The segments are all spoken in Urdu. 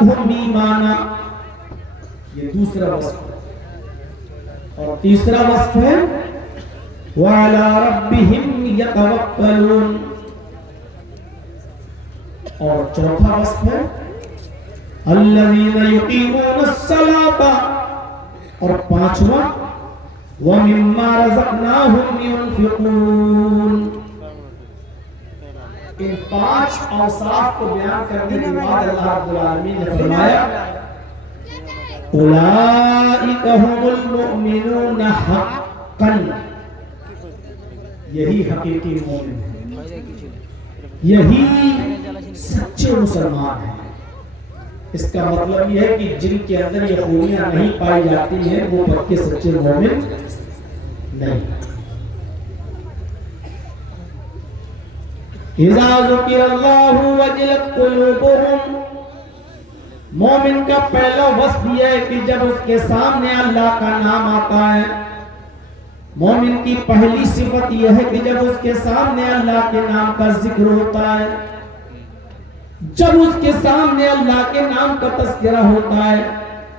زادتهم ایمانا، یہ دوسرا وصف ہے. اور تیسرا وصف ہے وعلی ربہم یتوکلون، اور چوتھا وصف ہے الذین یقیمون الصلاۃ، اور پانچواں وَمِمَّا رَزَقْنَاهُمْ يُنْفِقُونَ. ان 5 اوصاف کو بیان کرنے کے بعد اللہ رب العالمین نے فرمایا اولئک هم المؤمنون حقا، یہی حقیقی مومن ہیں، یہی سچے مسلمان ہیں. اس کا مطلب یہ ہے کہ جن کے اندر یہ خوبیاں نہیں پائی جاتی ہیں وہ پکے سچے مومن نہیں. اذا ذکر اللہ وجلت قلوبہم، مومن کا پہلا وصف یہ ہے کہ جب اس کے سامنے اللہ کا نام آتا ہے، مومن کی پہلی صفت یہ ہے کہ جب اس کے سامنے اللہ کے نام کا ذکر ہوتا ہے، جب اس کے سامنے اللہ کے نام کا تذکرہ ہوتا ہے،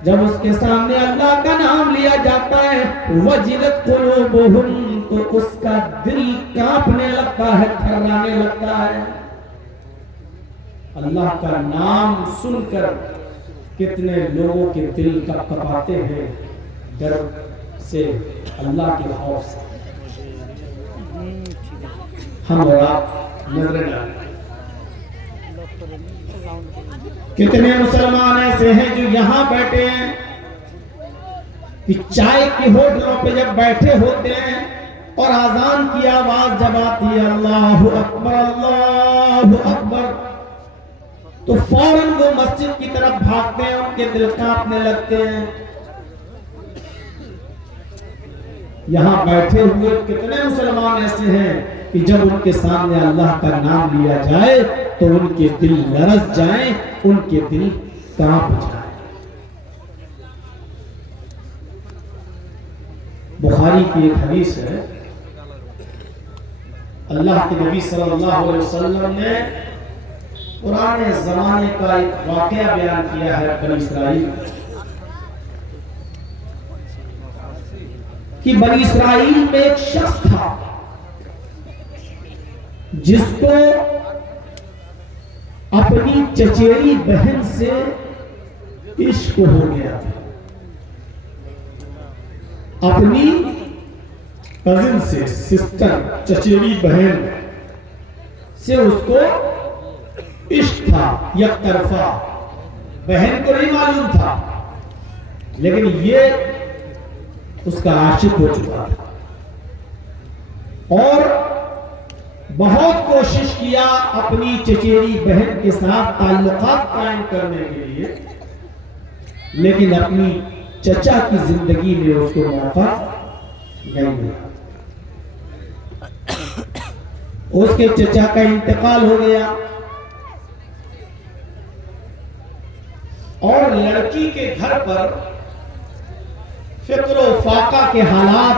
جب اس کے سامنے اللہ کا نام لیا جاتا ہے، وجلت قلوبہم، تو اس کا دل کانپنے لگتا ہے، تھرانے لگتا ہے. اللہ کا نام سن کر کتنے لوگوں کے دل کپکپاتے ہیں ڈر سے، اللہ کے خوف سے. ہم اور آپ نظر ڈالیں کتنے مسلمان ایسے ہیں جو یہاں بیٹھے ہیں کہ چائے کے ہوٹلوں پہ جب بیٹھے ہوتے ہیں اور اذان کی آواز جب آتی ہے اللہ اکبر اللہ اکبر، تو فوراً وہ مسجد کی طرف بھاگتے ہیں، ان کے دل کانپنے لگتے ہیں. یہاں بیٹھے ہوئے کتنے مسلمان ایسے ہیں کہ جب ان کے سامنے اللہ کا نام لیا جائے تو ان کے دل لرز جائیں، ان کے دل کانپ جائیں. بخاری کی ایک حدیث ہے، اللہ کے نبی صلی اللہ علیہ وسلم نے پرانے زمانے کا ایک واقعہ بیان کیا ہے بنی اسرائیل، کہ بنی اسرائیل میں ایک شخص تھا جس کو اپنی چچیری بہن سے عشق ہو گیا تھا. اپنی کزن سے، سسٹر، چچیری بہن سے اس کو عشق تھا یک طرفہ. بہن کو نہیں معلوم تھا لیکن یہ اس کا عاشق ہو چکا تھا، اور بہت کوشش کیا اپنی چچیری بہن کے ساتھ تعلقات قائم کرنے کے لیے، لیکن اپنی چچا کی زندگی میں اس کو موقع نہیں ملا. اس کے چچا کا انتقال ہو گیا اور لڑکی کے گھر پر فقر و فاقہ کے حالات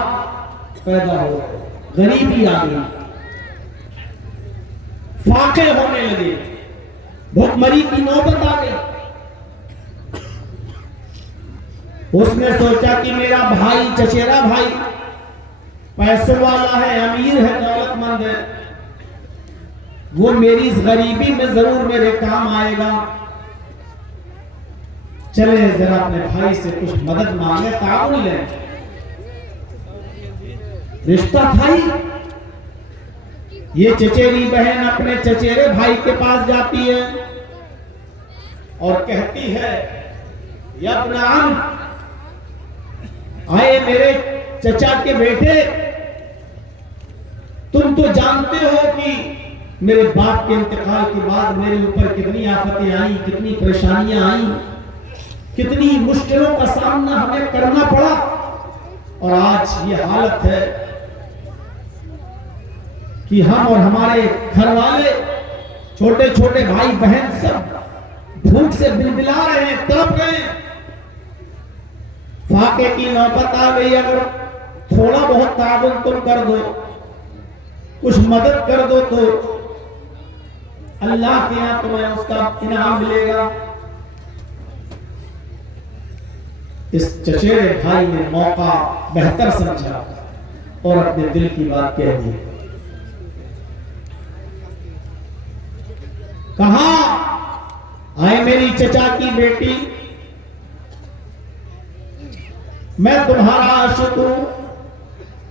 پیدا ہو گئے، غریبی آ گئی، فاقے ہونے لگے، بھوکمری کی نوبت آ گئی. اس نے سوچا کہ میرا بھائی، چچیرا بھائی پیسوں والا ہے، امیر ہے، دولت مند ہے، وہ میری اس غریبی میں ضرور میرے کام آئے گا. چلے ذرا اپنے بھائی سے کچھ مدد مانگے، تعاون لیں. رشتہ تھا ہی. یہ چچیری بہن اپنے چچیرے بھائی کے پاس جاتی ہے اور کہتی ہے یا ابن عم، آئے میرے چچا کے بیٹے، تم تو جانتے ہو کہ میرے باپ کے انتقال کے بعد میرے اوپر کتنی آفتیں آئیں، کتنی پریشانیاں آئیں، کتنی مشکلوں کا سامنا ہمیں کرنا پڑا، اور آج یہ حالت ہے کہ ہم اور ہمارے گھر والے، چھوٹے چھوٹے بھائی بہن سب بھوک سے بلبلا رہے ہیں، تڑپ رہے ہیں. فاقے کی نوبت آ گئی، اگر تھوڑا بہت تعاون تم کر دو، کچھ مدد کر دو تو اللہ کے یہاں تمہیں اس کا انعام ملے گا. اس چچیرے بھائی نے موقع بہتر سمجھا اور اپنے دل کی بات کہہ دی. کہا آئے میری چچا کی بیٹی، میں تمہارا عاشق ہوں،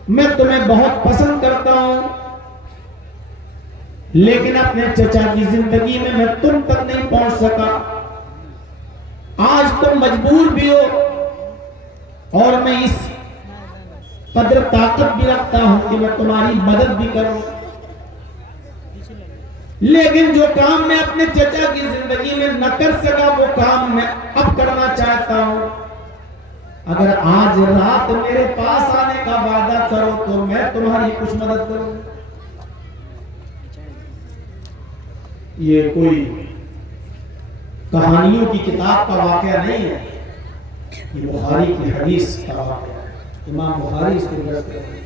میں تمہیں بہت پسند کرتا ہوں، لیکن اپنے چچا کی زندگی میں تم تک نہیں پہنچ سکا. آج تم مجبور بھی ہو اور میں اس قدر طاقت بھی رکھتا ہوں کہ میں تمہاری مدد بھی کروں، لیکن جو کام میں اپنے چچا کی زندگی میں نہ کر سکا وہ کام میں اب کرنا چاہتا ہوں. اگر آج رات میرے پاس آنے کا وعدہ کرو تو میں تمہاری کچھ مدد کروں. یہ کوئی کہانیوں کی کتاب کا واقعہ نہیں ہے، یہ بخاری کی حدیث کا واقعہ ہے. امام بخاری اس کو درج کرتے ہیں.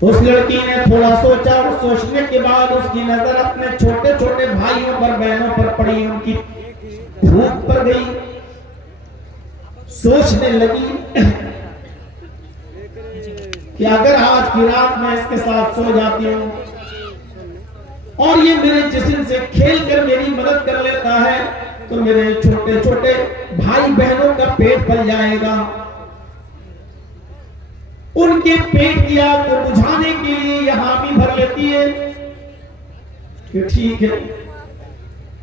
اس لڑکی نے تھوڑا سوچا اور سوچنے کے بعد اس کی نظر اپنے چھوٹے چھوٹے بھائیوں پر بہنوں پر پڑی، ان کی بھوک پر گئی. سوچنے لگی کہ اگر آج کی رات میں اس کے ساتھ سو جاتی ہوں اور یہ میرے جسم سے کھیل کر میری مدد کر لیتا ہے تو میرے چھوٹے چھوٹے بھائی بہنوں کا پیٹ پل جائے گا. ان کے پیٹ کی آگ کو بجھانے کے لیے یہاں بھی بھر لیتی ہے کہ ٹھیک ہے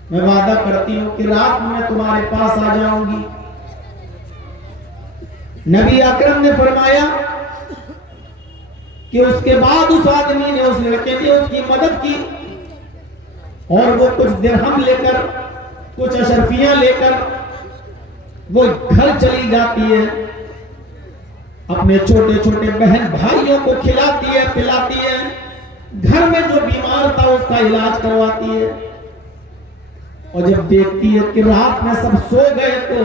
میں وعدہ کرتی ہوں کہ رات میں تمہارے پاس آ جاؤں گی. نبی اکرم نے فرمایا کہ اس کے بعد اس آدمی نے، اس لڑکے نے اس کی مدد کی اور وہ کچھ درہم لے کر، کچھ اشرفیاں لے کر وہ گھر چلی جاتی ہے، اپنے چھوٹے چھوٹے بہن بھائیوں کو کھلاتی ہے، پلاتی ہے، گھر میں جو بیمار تھا اس کا علاج کرواتی ہے. اور جب دیکھتی ہے کہ رات میں سب سو گئے تو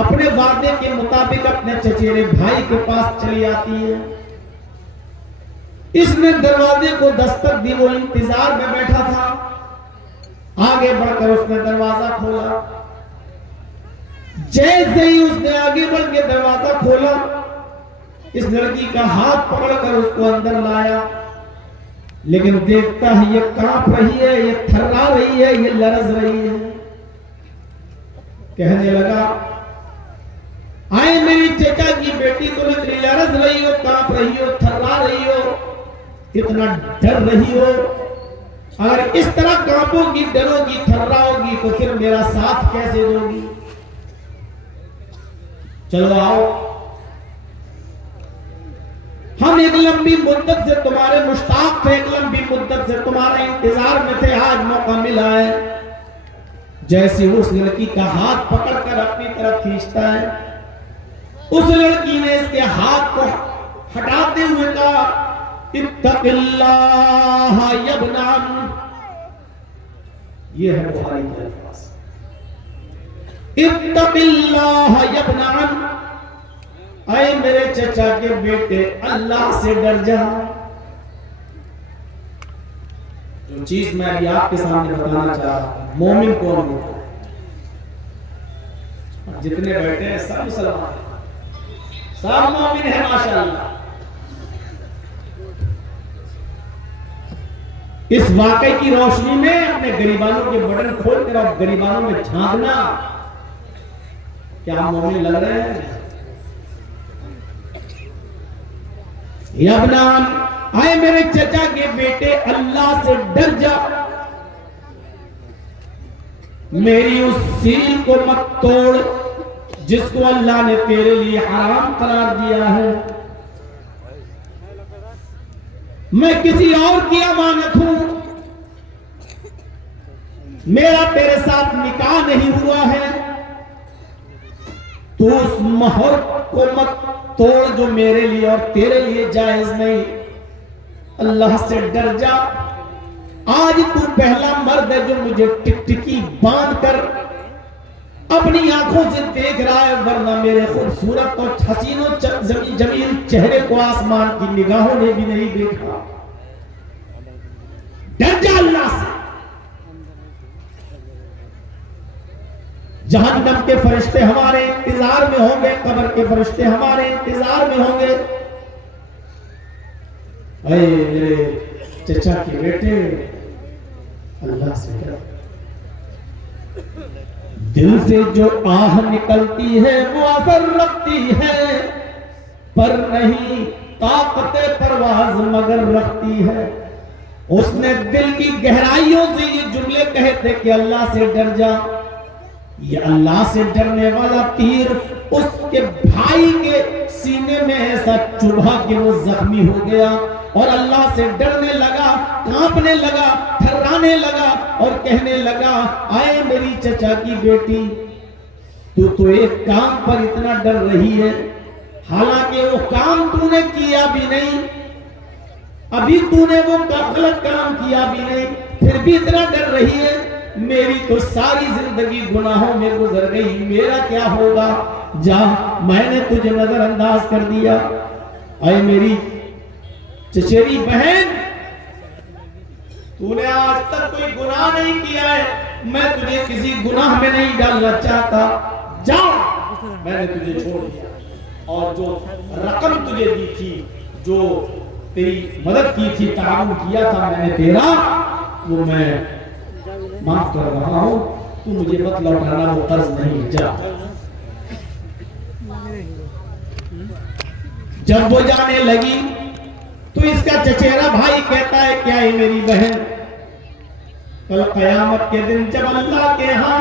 اپنے وعدے کے مطابق اپنے چچیرے بھائی کے پاس چلی آتی ہے. اس نے دروازے کو دستک دی، وہ انتظار میں بیٹھا تھا. آگے بڑھ کر اس نے دروازہ کھولا. جیسے ہی اس نے آگے بڑھ کے دروازہ کھولا، اس لڑکی کا ہاتھ پکڑ کر اس کو اندر لایا، لیکن دیکھتا ہے یہ کانپ رہی ہے، یہ تھرا رہی ہے، یہ لرز رہی ہے. کہنے لگا آئے میری چچا کی بیٹی، تم اتنی لرز رہی ہو، کانپ رہی ہو، تھرا رہی ہو، اتنا ڈر رہی ہو، اگر اس طرح کانپو گی، ڈرو گی، تھراؤ گی تو پھر میرا ساتھ کیسے دو گی؟ چلو آؤ، ہم ایک لمبی مدت سے تمہارے مشتاق تھے، ایک لمبی مدت سے تمہارا انتظار میں تھے، آج موقع ملا ہے. جیسے اس لڑکی کا ہاتھ پکڑ کر اپنی طرف کھینچتا ہے، اس لڑکی نے اس کے ہاتھ کو ہٹاتے ہوئے کہا اتق اللہ یا ابن عم. یہ ہے بخاری کے الفاظ، اتق اللہ یا ابن عم، اے میرے چچا کے بیٹے اللہ سے ڈر جا. جو چیز میں ابھی آپ کے سامنے بتانا چاہ رہا ہوں، مومن کون ہوتا ہے؟ جتنے بیٹھے ہیں سب مسلمان ہیں، سب مومن ہیں ماشاءاللہ. اس واقعے کی روشنی میں اپنے غریبانوں کے بٹن کھول کر اور غریبانوں میں جھانکنا، کیا مومن لگ رہے ہیں؟ یا ابن عم، آئے میرے چچا کے بیٹے اللہ سے ڈر جا، میری اس سیل کو مت توڑ جس کو اللہ نے تیرے لیے حرام قرار دیا ہے. میں کسی اور کی امانت ہوں، میرا تیرے ساتھ نکاح نہیں ہوا ہے، تو اس مہر کو مت توڑ جو میرے لیے اور تیرے لیے جائز نہیں. اللہ سے ڈر جا. آج تو پہلا مرد ہے جو مجھے ٹکٹکی باندھ کر اپنی آنکھوں سے دیکھ رہا ہے، ورنہ میرے خوبصورت اور حسین و جمیل چہرے کو آسمان کی نگاہوں نے بھی نہیں دیکھا. ڈر جا اللہ سے. جہنم کے فرشتے ہمارے انتظار میں ہوں گے، قبر کے فرشتے ہمارے انتظار میں ہوں گے۔ اے میرے چچا کے بیٹے، اللہ سے ڈر، دل سے جو آہ نکلتی ہے وہ اثر رکھتی ہے، پر نہیں طاقت پرواز مگر رکھتی ہے۔ اس نے دل کی گہرائیوں سے یہ جملے کہے تھے کہ اللہ سے ڈر جا۔ یہ اللہ سے ڈرنے والا تیر اس کے بھائی کے سینے میں ایسا چبھا کہ وہ زخمی ہو گیا، اور اللہ سے ڈرنے لگا، کانپنے لگا، تھرانے لگا اور کہنے لگا، آئے میری چچا کی بیٹی، تو ایک کام پر اتنا ڈر رہی ہے، حالانکہ وہ کام تو نے کیا بھی نہیں، ابھی تو نے وہ غلط کام کیا بھی نہیں، پھر بھی اتنا ڈر رہی ہے۔ میری تو ساری زندگی گناہوں میں گزر گئی، میرا کیا ہوگا؟ جا، میں نے تجھے نظر انداز کر دیا۔ اے میری چچیری بہن، تو نے آج تک کوئی گناہ نہیں کیا ہے، میں تجھے کسی گناہ میں نہیں ڈالنا چاہتا، جا، میں نے تجھے چھوڑ دیا، اور جو رقم تجھے دی تھی، جو تیری مدد کی تھی، تعاون کیا تھا میں نے تیرا، وہ میں معاف کر رہا ہوں، تو مجھے مت لوٹانا، وہ قرض نہیں، جا۔ جب وہ جانے لگی تو اس کا چچیرا بھائی کہتا ہے، کیا ہے میری بہن، کل قیامت کے دن جب اللہ کے ہاں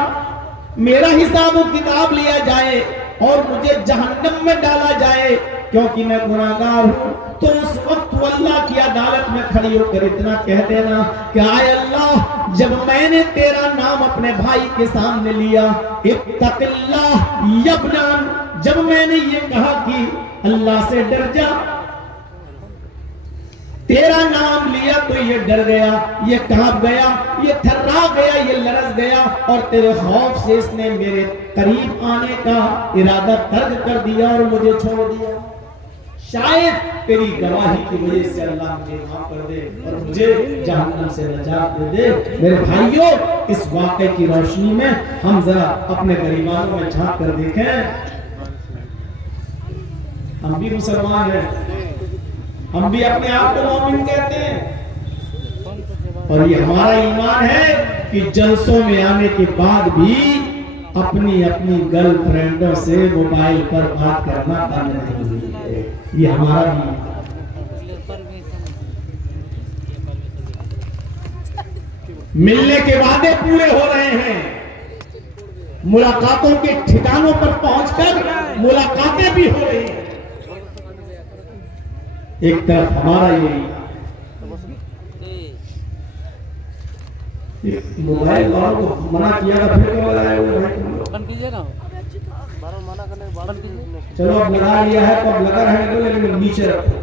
میرا حساب و کتاب لیا جائے اور مجھے جہنم میں ڈالا جائے کیونکہ میں گناہگار ہوں، تو اس وقت وہ اللہ کی عدالت میں کھڑی ہو کر اتنا کہہ دینا کہ آئے اللہ، جب میں نے تیرا نام اپنے بھائی کے سامنے لیا، اتق اللہ یبنان، جب میں نے یہ کہا کہ اللہ سے ڈر جا، تیرا نام لیا تو یہ ڈر گیا، یہ کانپ گیا، یہ تھرا گیا، یہ لرز گیا، اور تیرے خوف سے اس نے میرے قریب آنے کا ارادہ ترک کر دیا اور مجھے چھوڑ دیا۔ شاید تیری گواہی کی وجہ سے اللہ مجھے معاف کر دے اور مجھے جہنم سے نجات دے دے۔ میرے بھائیوں، اس واقعے کی روشنی میں ہم ذرا اپنے غریبانوں میں جھانک کر دیکھیں، ہم بھی مسلمان ہیں، ہم بھی اپنے آپ کو مومن کہتے ہیں، اور یہ ہمارا ایمان ہے کہ جلسوں میں آنے کے بعد بھی اپنی گرل فرینڈوں سے موبائل پر بات کرنا بند نہیں ہوئی ہے، یہ ہمارا بھی ملنے کے وعدے پورے ہو رہے ہیں، ملاقاتوں کے ٹھکانوں پر پہنچ کر ملاقاتیں بھی ہو رہی ہیں۔ ایک طرف ہمارا یہ موبائل والوں کو منع کیا تھا، پھر کیوں لگائے ہوئے ہیں؟ بند کیجئے نا، چلو اب لگا لیا ہے تو اب لگا رہنے دو، لیکن نیچے رکھو،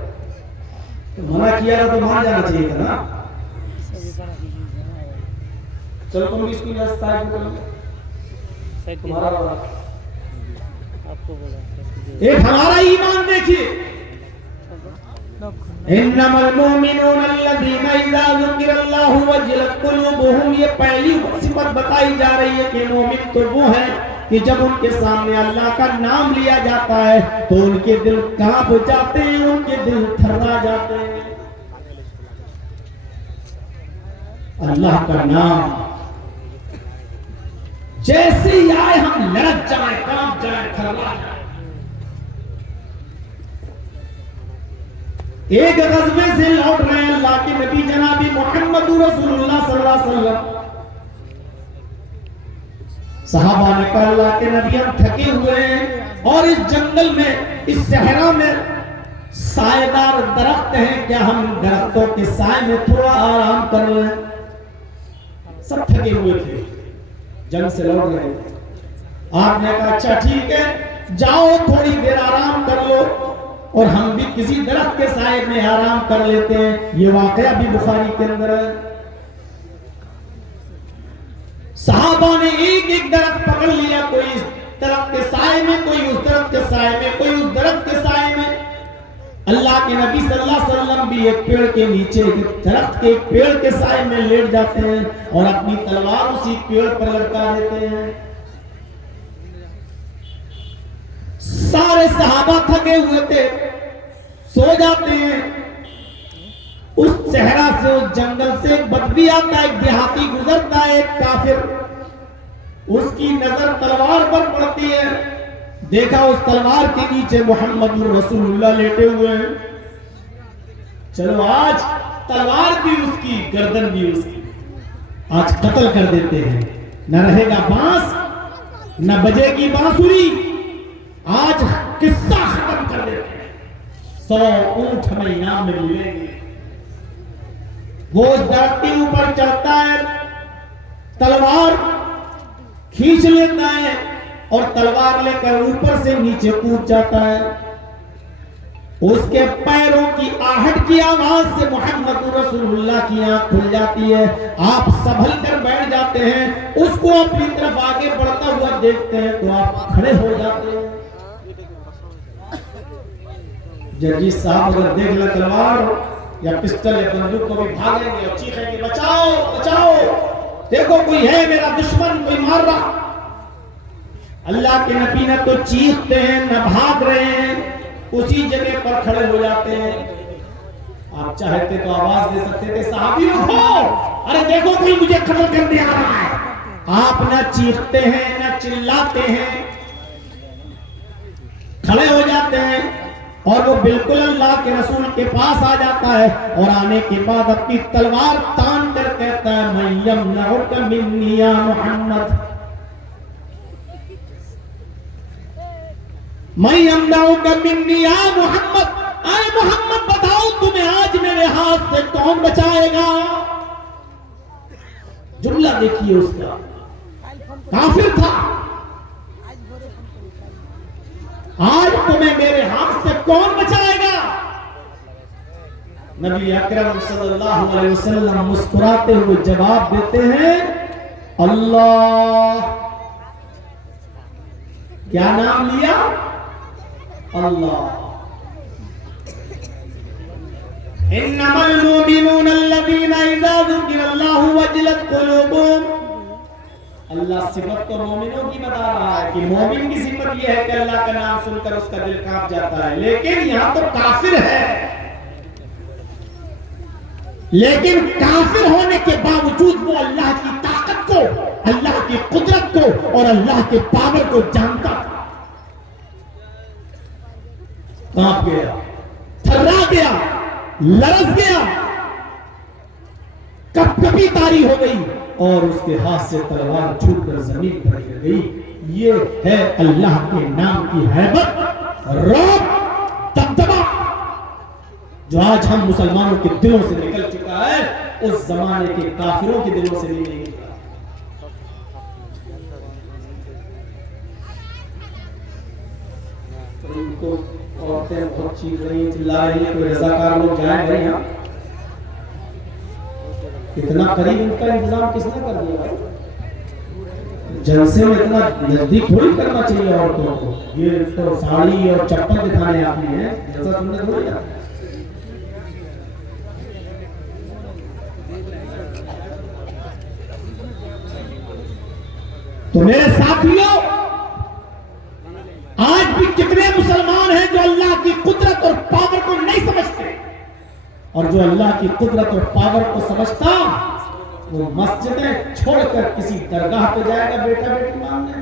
منع کیا تھا تو مان جانا چاہیے تھا نا۔ چلو تم اس کی سائڈ کرو، ایک ہمارا ایمان دیکھیے، انما المؤمنون الذين اذا ذكر الله وجلت قلوبهم، یہ پہلی صفت بتائی جا رہی ہے کہ مومن تو وہ ہیں کہ جب ان کے سامنے اللہ کا نام لیا جاتا ہے تو ان کے دل کانپ جاتے ہیں، ان کے دل تھرا جاتے ہیں۔ اللہ کا نام جیسے ہی آئے ہم لڑک جائیں، کانپ جائیں، تھرا جائیں۔ ایک غزوے سے لوٹ رہے ہیں اللہ کے نبی جناب محمد رسول اللہ صلی اللہ علیہ وسلم، صحابہ نے کہا اللہ کے نبی ہم تھکے ہوئے ہیں، اور اس جنگل میں، اس صحرا میں سائے دار درخت ہیں، کیا ہم درختوں کے سائے میں تھوڑا آرام کر لیں؟ سب تھکے ہوئے تھے، جنگ سے لوٹ رہے ہیں۔ آپ نے کہا اچھا ٹھیک ہے، جاؤ تھوڑی دیر آرام کر لو اور ہم بھی کسی درخت کے سائے میں آرام کر لیتے ہیں۔ یہ واقعہ بھی بخاری کے اندر ہے۔ صحابہ نے ایک ایک درخت پکڑ لیا، کوئی اس درخت کے سائے میں، کوئی اس درخت کے سائے میں، کوئی اس درخت کے سائے میں۔ اللہ کے نبی صلی اللہ علیہ وسلم بھی ایک پیڑ کے نیچے، ایک درخت کے ایک پیڑ کے سائے میں لیٹ جاتے ہیں اور اپنی تلوار اسی پیڑ پر لٹکا دیتے ہیں۔ سارے صحابہ تھکے ہوئے تھے، سو جاتے ہیں. اس صحرا سے، اس جنگل سے ایک بدوی آتا ہے، ایک دیہاتی گزرتا ہے، ایک کافر. اس کی نظر تلوار پر پڑتی ہے. دیکھا اس تلوار کے نیچے محمد رسول اللہ لیٹے ہوئے ہیں. چلو آج تلوار بھی اس کی، گردن بھی اس کی، آج قتل کر دیتے ہیں. نہ رہے گا بانس، نہ بجے گی بانسری. آج قصہ ختم کر دیتے ہیں. 100 اونٹ ہمیں انعام میں ملیں گے. وہ درخت کے اوپر چڑھتا ہے، تلوار کھینچ لیتا ہے اور تلوار لے کر اوپر سے نیچے کود جاتا ہے. اس کے پیروں کی آہٹ کی آواز سے محمد رسول اللہ کی آنکھ کھل جاتی ہے. آپ سنبھل کر بیٹھ جاتے ہیں. اس کو اپنی طرف آگے بڑھتا ہوا دیکھتے ہیں تو آپ کھڑے ہو جاتے ہیں. جرجیت صاحب اگر دیکھ لیں تلوار یا پسٹل یا بندوق کو بھی بھاگیں گے اور چیخیں گے بچاؤ بچاؤ، دیکھو کوئی ہے میرا دشمن، کوئی مار رہا. اللہ کے نبی نہ تو چیختے ہیں نہ بھاگ رہے ہیں، اسی جگہ پر کھڑے ہو جاتے ہیں. آپ چاہتے تو آواز دے سکتے تھے صحابی اٹھو، ارے دیکھو کوئی مجھے قتل کرنے آ رہا ہے. آپ نہ چیختے ہیں نہ چلاتے ہیں، کھڑے ہو جاتے ہیں اور وہ بالکل اللہ کے رسول کے پاس آ جاتا ہے اور آنے کے بعد اپنی تلوار تان کر کہتا ہے من یمنعک منی یا محمد، من یمنعک منی یا محمد. اے محمد بتاؤ تمہیں آج میرے ہاتھ سے کون بچائے گا. جملہ دیکھیے اس کا، کافر تھا. آج تمہیں میرے ہاتھ سے کون بچائے گا. نبی اکرم صلی اللہ علیہ وسلم مسکراتے ہوئے جواب دیتے ہیں اللہ. کیا نام لیا؟ اللہ. انما المؤمنون الذين اذا ذكر الله وجلت قلوبهم. اللہ صفت تو مومنوں کی بتا رہا ہے کہ مومن کی صفت یہ ہے کہ اللہ کا نام سن کر اس کا دل کانپ جاتا ہے. لیکن یہاں تو کافر ہے، لیکن کافر ہونے کے باوجود وہ اللہ کی طاقت کو، اللہ کی قدرت کو اور اللہ کے پاور کو جانتا تھا. کانپ گیا، تھرا گیا، لرز گیا، کپ کپی طاری ہو گئی اور اس کے ہاتھ سے تلوار چھوٹ کر زمین پر گر گئی. یہ ہے اللہ کے نام کی ہیبت، رعب، دبدبا جو آج ہم مسلمانوں کے دلوں سے نکل چکا ہے، اس زمانے کے کافروں کے دلوں سے نہیں نکلا. ان کو عورتیں بہت چیخ رہی چلا رہی ہیں، کوئی رضاکار لوگ جائیں گے یہاں. اتنا قریب ان کا انتظام کس نے کر دیا ہے؟ جلسے میں اتنا نزدیک تھوڑی کرنا چاہیے عورتوں کو. یہ تو ساڑی اور چپل دکھانے آتی ہیں، جلسہ سننے تھوڑی آتی. تو میرے ساتھیوں، آج بھی کتنے مسلمان ہیں جو اللہ کی قدرت اور پاور کو نہیں سمجھتے، اور جو اللہ کی قدرت اور پاور کو سمجھتا وہ مسجدیں چھوڑ کر کسی درگاہ پہ جائے گا بیٹا بیٹی مانگنے،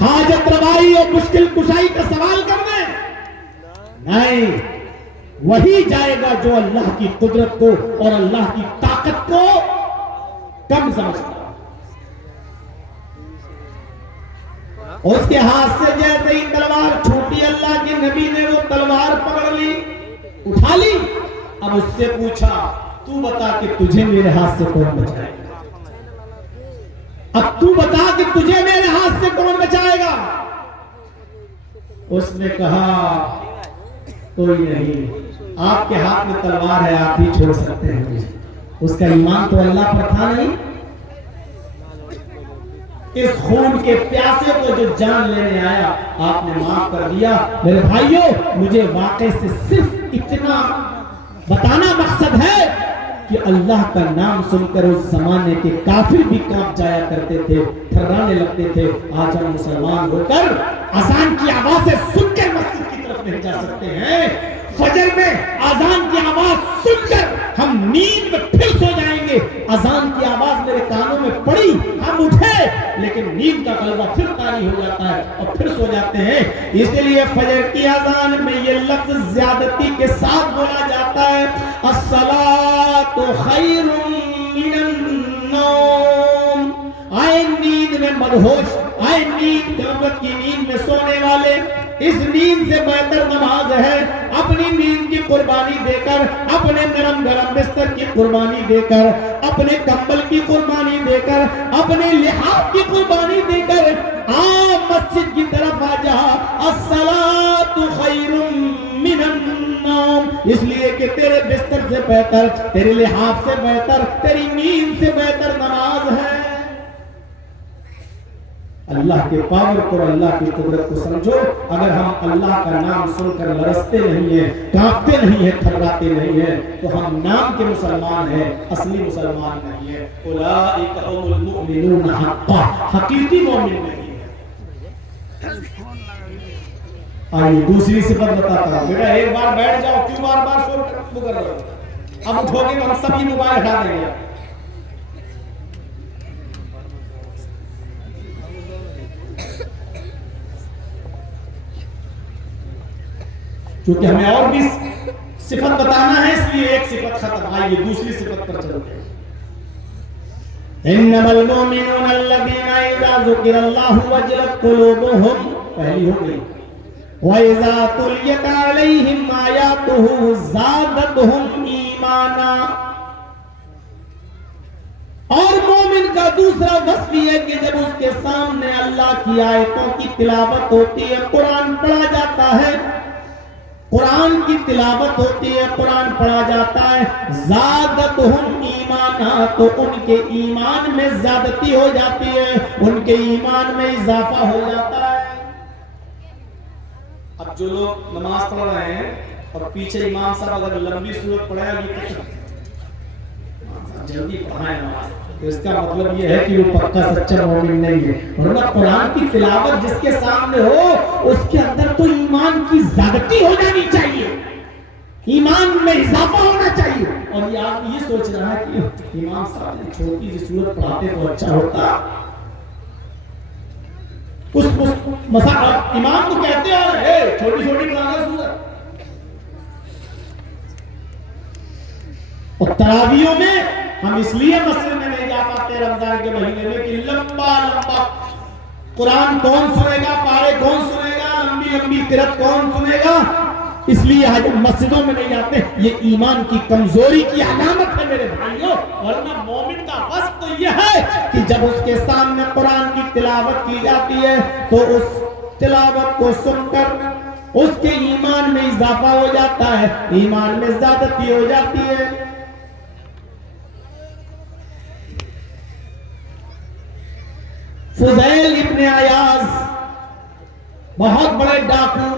حاجت روائی اور مشکل کشائی کا سوال کرنے. نہیں، وہی جائے گا جو اللہ کی قدرت کو اور اللہ کی طاقت کو کم سمجھتا. اس کے ہاتھ سے جیسے ہی تلوار چھوٹی، اللہ کے نبی نے وہ تلوار پکڑ لی، اٹھا لی. اب اس سے پوچھا تو بتا کہ تجھے میرے ہاتھ سے کون بچائے گا. اب تو بتا کہ تجھے میرے ہاتھ سے کون بچائے گا. اس نے کہا کوئی نہیں، آپ کے ہاتھ میں تلوار ہے، آپ ہی چھوڑ سکتے ہیں مجھے. اس کا ایمان تو اللہ پر تھا نہیں. اس خون کے پیاسے کو جو جان لینے آیا آپ نے معاف کر دیا. میرے بھائیوں، مجھے واقعے سے صرف اتنا بتانا مقصد ہے کہ اللہ کا نام سن کر اس زمانے کے کافر بھی کانپ جایا کرتے تھے، تھرانے لگتے تھے۔ آج ہم مسلمان ہو کر اذان کی آواز سے سن کر مسجد کی طرف نہیں جا سکتے ہیں۔ فجر میں اذان کی آواز سن کر ہم نیند میں پھر سو جائیں گے۔ اذان کی آواز میرے کانوں میں پڑی، ہم اٹھے، لیکن نیند کا غلبہ پھر طاری ہو جاتا ہے اور پھر سو جاتے ہیں۔ اس لیے فجر کی اذان میں یہ لفظ زیادتی کے ساتھ بولا جاتا ہے، الصلاۃ خیر من النوم۔ آئے نیند میں مدہوش، آئے نیند قیامت کی نیند میں سونے والے، اس نیند سے بہتر نماز ہے۔ اپنی نیند کی قربانی دے کر، اپنے نرم گرم بستر کی قربانی دے کر، اپنے کمبل کی قربانی دے کر، اپنے لحاف کی قربانی دے کر مسجد کی طرف آ جا۔ الصلاۃ خیر من النوم، اس لیے کہ تیرے بستر سے بہتر، تیرے لحاف سے بہتر، تیری نیند سے بہتر نماز ہے۔ اللہ کے پاور کو اور اللہ کی قدرت کو سمجھو۔ اگر ہم اللہ کا نام سن کر لرزتے نہیں ہیں، کانپتے نہیں ہیں، تھراتے نہیں ہیں، تو ہم نام کے مسلمان ہیں، اصلی مسلمان نہیں ہیں۔ اولئک هم المؤمنون حقا، حقیقی مومن نہیں ہیں۔ آئیے دوسری صفت بتاتا ہوں۔ بیٹا ایک بار بیٹھ جاؤ، کیوں بار بار شور کر رہے ہو؟ اب اٹھو گے تو ہم سبھی موبائل ہٹا دیں گے۔ کیونکہ ہمیں اور بھی صفت بتانا ہے، اس لیے ایک صفت ختم۔ آئیے دوسری صفت پر چلتے ہیں۔ انما المؤمنون الذين اذا ذكر الله وجلت قلوبهم، پہلی ہو گئی، واذا تليت عليهم آياته زادتهم ایمانا۔ اور مومن کا دوسرا وصف یہ ہے کہ جب اس کے سامنے اللہ کی آیتوں کی تلاوت ہوتی ہے، قرآن پڑھا جاتا ہے، قرآن کی تلاوت ہوتی ہے، قرآن پڑھا جاتا ہے، زادتہم ایمانا، تو ان کے ایمان میں زیادتی ہو جاتی ہے، ان کے ایمان میں اضافہ ہو جاتا ہے۔ اب جو لوگ نماز پڑھ رہے ہیں اور پیچھے امام صاحب اگر لمبی سورت پڑھائے گی، جلدی پڑھائیں نماز، تو اس کا مطلب یہ ہے کہ وہ پکا سچا مومن نہیں ہے۔ ورنہ قرآن کی تلاوت جس کے سامنے ہو، اس کے اندر تو ایمان کی زیادتی ہو جانی چاہیے، ایمان میں اضافہ ہونا چاہیے۔ اور یہ آپ یہ سوچ رہا ہے کہ امام صاحب چھوٹی سی سورت پڑھاتے تو اچھا ہوتا، اس امام کو کہتے ہیں چھوٹی چھوٹی پڑھانا سورت۔ اور تراویحوں میں ہم اس لیے مسجد میں نہیں جا پاتے رمضان کے مہینے میں کہ لمبا لمبا قرآن کون سنے گا، پارے کون سنے گا، لمبی لمبی قرات کون سنے گا، اس لیے ہم مسجدوں میں نہیں جاتے۔ یہ ایمان کی کمزوری کی علامت ہے میرے بھائیوں۔ ورنہ مومن کا وصف تو یہ ہے کہ جب اس کے سامنے قرآن کی تلاوت کی جاتی ہے تو اس تلاوت کو سن کر اس کے ایمان میں اضافہ ہو جاتا ہے، ایمان میں زیادتی ہو جاتی ہے۔ فضیل ابن عیاض بہت بڑے ڈاکو،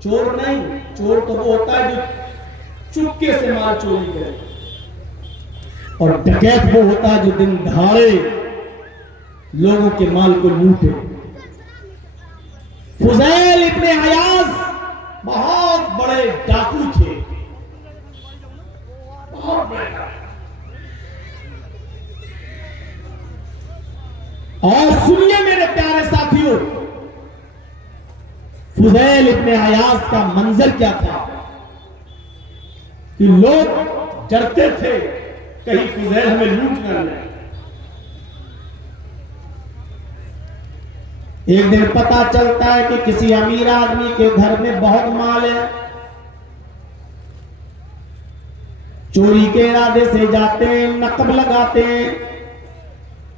چور نہیں، چور تو وہ ہوتا ہے جو چپکے سے مال چوری کرے، اور ڈکیت وہ ہوتا ہے جو دن دہاڑے لوگوں کے مال کو لوٹے۔ فضیل ابن عیاض بہت بڑے ڈاکو تھے، بہت بڑے ڈاکو۔ اور سنیے میرے پیارے ساتھیوں، فضیل ابن عیاض کا منظر کیا تھا کہ لوگ ڈرتے تھے کہیں فضیل ہمیں لوٹ نہ لے۔ ایک دن پتا چلتا ہے کہ کسی امیر آدمی کے گھر میں بہت مال ہے، چوری کے ارادے سے جاتے ہیں، نقب لگاتے ہیں،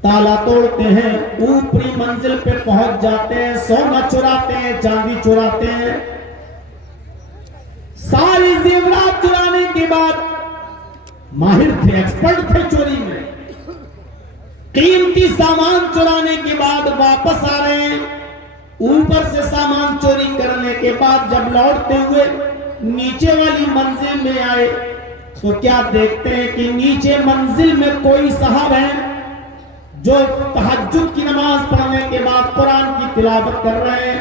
تالا توڑتے ہیں، اوپری منزل پہ پہنچ جاتے ہیں، سونا چراتے ہیں، چاندی چراتے ہیں، ساری زیورات چرانے کے بعد ماہر تھے، ایکسپرٹ تھے چوری میں، قیمتی سامان چرانے کے بعد واپس آ رہے ہیں، اوپر سے سامان چوری کرنے کے بعد جب لوٹتے ہوئے نیچے والی منزل میں آئے تو کیا دیکھتے ہیں کہ نیچے منزل میں کوئی صاحب ہیں جو تہجد کی نماز پڑھنے کے بعد قرآن کی تلاوت کر رہے ہیں،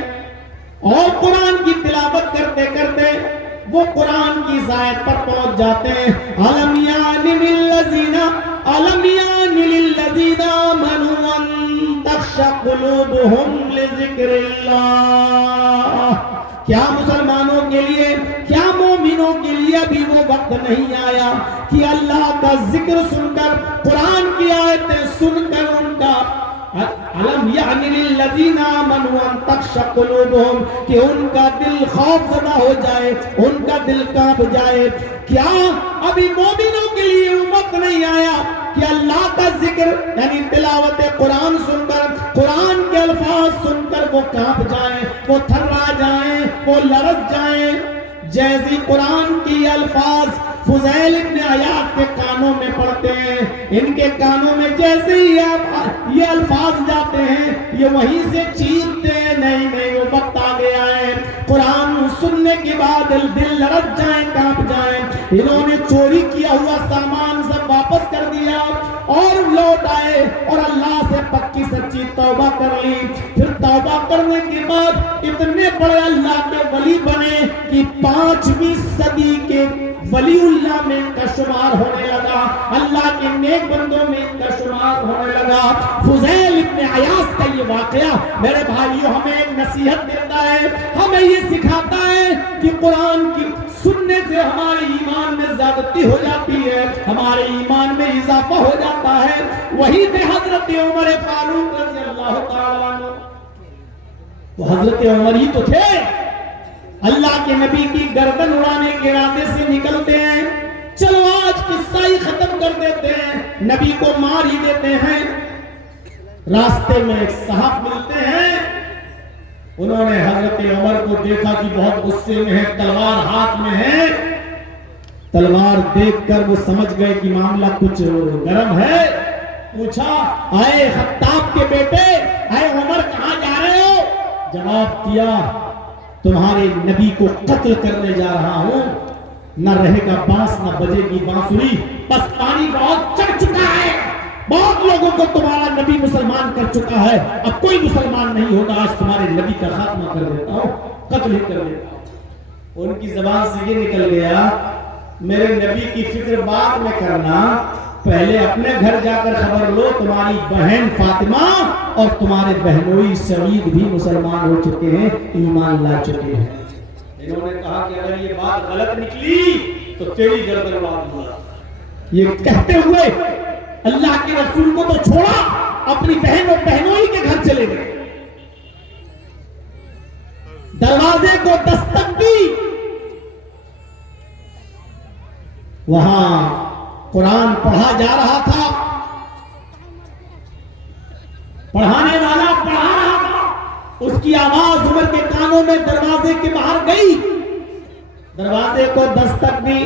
اور قرآن کی تلاوت کرتے کرتے وہ قرآن کی آیت پر پہنچ جاتے ہیں، أَلَمْ يَعْنِ لِلَّذِينَ آمَنُوا أَن تَخْشَعَ قُلُوبُهُمْ لِذِكْرِ اللَّهِ۔ کیا مسلمانوں کے لیے، کیا مومنوں کے لیے ابھی وہ وقت نہیں آیا کہ اللہ کا ذکر سن کر، قرآن کی آیتیں سن کر ان کا علم یعنی للذین آمنوا ان تخشع قلوبہم، کہ ان کا دل خوف زدہ ہو جائے، ان کا دل کانپ جائے؟ کیا ابھی مومنوں کے لیے وقت نہیں آیا کہ اللہ کا ذکر یعنی تلاوت قرآن سن کر، قرآن کے الفاظ سن کر وہ کانپ جائیں، وہ تھرا جائیں، وہ لرز جائیں؟ جیسی قرآن کی الفاظ فضیل ابن عیاض کے کانوں میں پڑتے ہیں، ان کے کانوں میں جیسے ہی یہ الفاظ جاتے ہیں یہ وہیں سے چیختے ہیں، نہیں نہیں وہ وقت آ گیا ہے، قرآن سننے کے بعد دل لرز جائیں، کانپ جائیں۔ انہوں نے چوری کیا ہوا سامان سب واپس کر دیا اور لوٹ آئے اور اللہ سے پکی سچی توبہ کر لی۔ پھر توبہ کرنے کے بعد اتنے بڑے اللہ کے ولی بنے کہ 5ویں صدی کے ولی اللہ میں ان کا شمار ہونے لگا، اللہ کے نیک بندوں میں ان کا شمار ہونے لگا۔ فضیل ابن عیاض کا یہ واقعہ میرے بھائیوں ہمیں ایک نصیحت دیتا ہے، ہمیں یہ سکھاتا ہے کہ قرآن کی سننے سے ہمارے ایمان میں زیادتی ہو جاتی ہے، ہمارے ایمان میں اضافہ ہو جاتا ہے۔ وہی تھے حضرت عمر فاروق رضی اللہ تعالیٰ عنہ، وہ حضرت عمر ہی تو تھے، اللہ کے نبی کی گردن اڑانے کے ارادے سے نکلتے ہیں، چلو آج قصہ ہی ختم کر دیتے ہیں، نبی کو مار ہی دیتے ہیں۔ راستے میں ایک صاحب ملتے ہیں، انہوں نے حضرت عمر کو دیکھا کہ بہت غصے میں ہے، تلوار ہاتھ میں ہے، تلوار دیکھ کر وہ سمجھ گئے کہ معاملہ کچھ گرم ہے۔ پوچھا، اے خطاب کے بیٹے، اے عمر کہاں جا رہے ہو؟ جواب دیا، تمہارے نبی کو قتل کرنے جا رہا ہوں، نہ رہے گا بانس نہ بجے گی بانسری، بس پانی بہت چڑھ چکا ہے، بہت لوگوں کو تمہارا نبی مسلمان کر چکا ہے، اب کوئی مسلمان نہیں ہوگا، آج تمہارے نبی کا خاتمہ کر دیتا ہوں، قتل ہی کر دیتا ہوں۔ ان کی زبان سے یہ نکل گیا، میرے نبی کی فکر بعد میں کرنا، پہلے اپنے گھر جا کر خبر لو، تمہاری بہن فاطمہ اور تمہارے بہنوئی سعید بھی مسلمان ہو چکے ہیں، ایمان لا چکے ہیں۔ انہوں نے کہا کہ اگر یہ بات غلط نکلی تو تیری گردن اڑا دوں گا۔ یہ کہتے ہوئے اللہ کے رسول کو تو چھوڑا، اپنی بہن اور بہنوئی کے گھر چلے گئے، دروازے کو دستک دی، وہاں قرآن پڑھا جا رہا تھا، پڑھانے والا پڑھا رہا تھا، اس کی آواز عمر کے کانوں میں دروازے کے باہر گئی، دروازے کو دستک دی،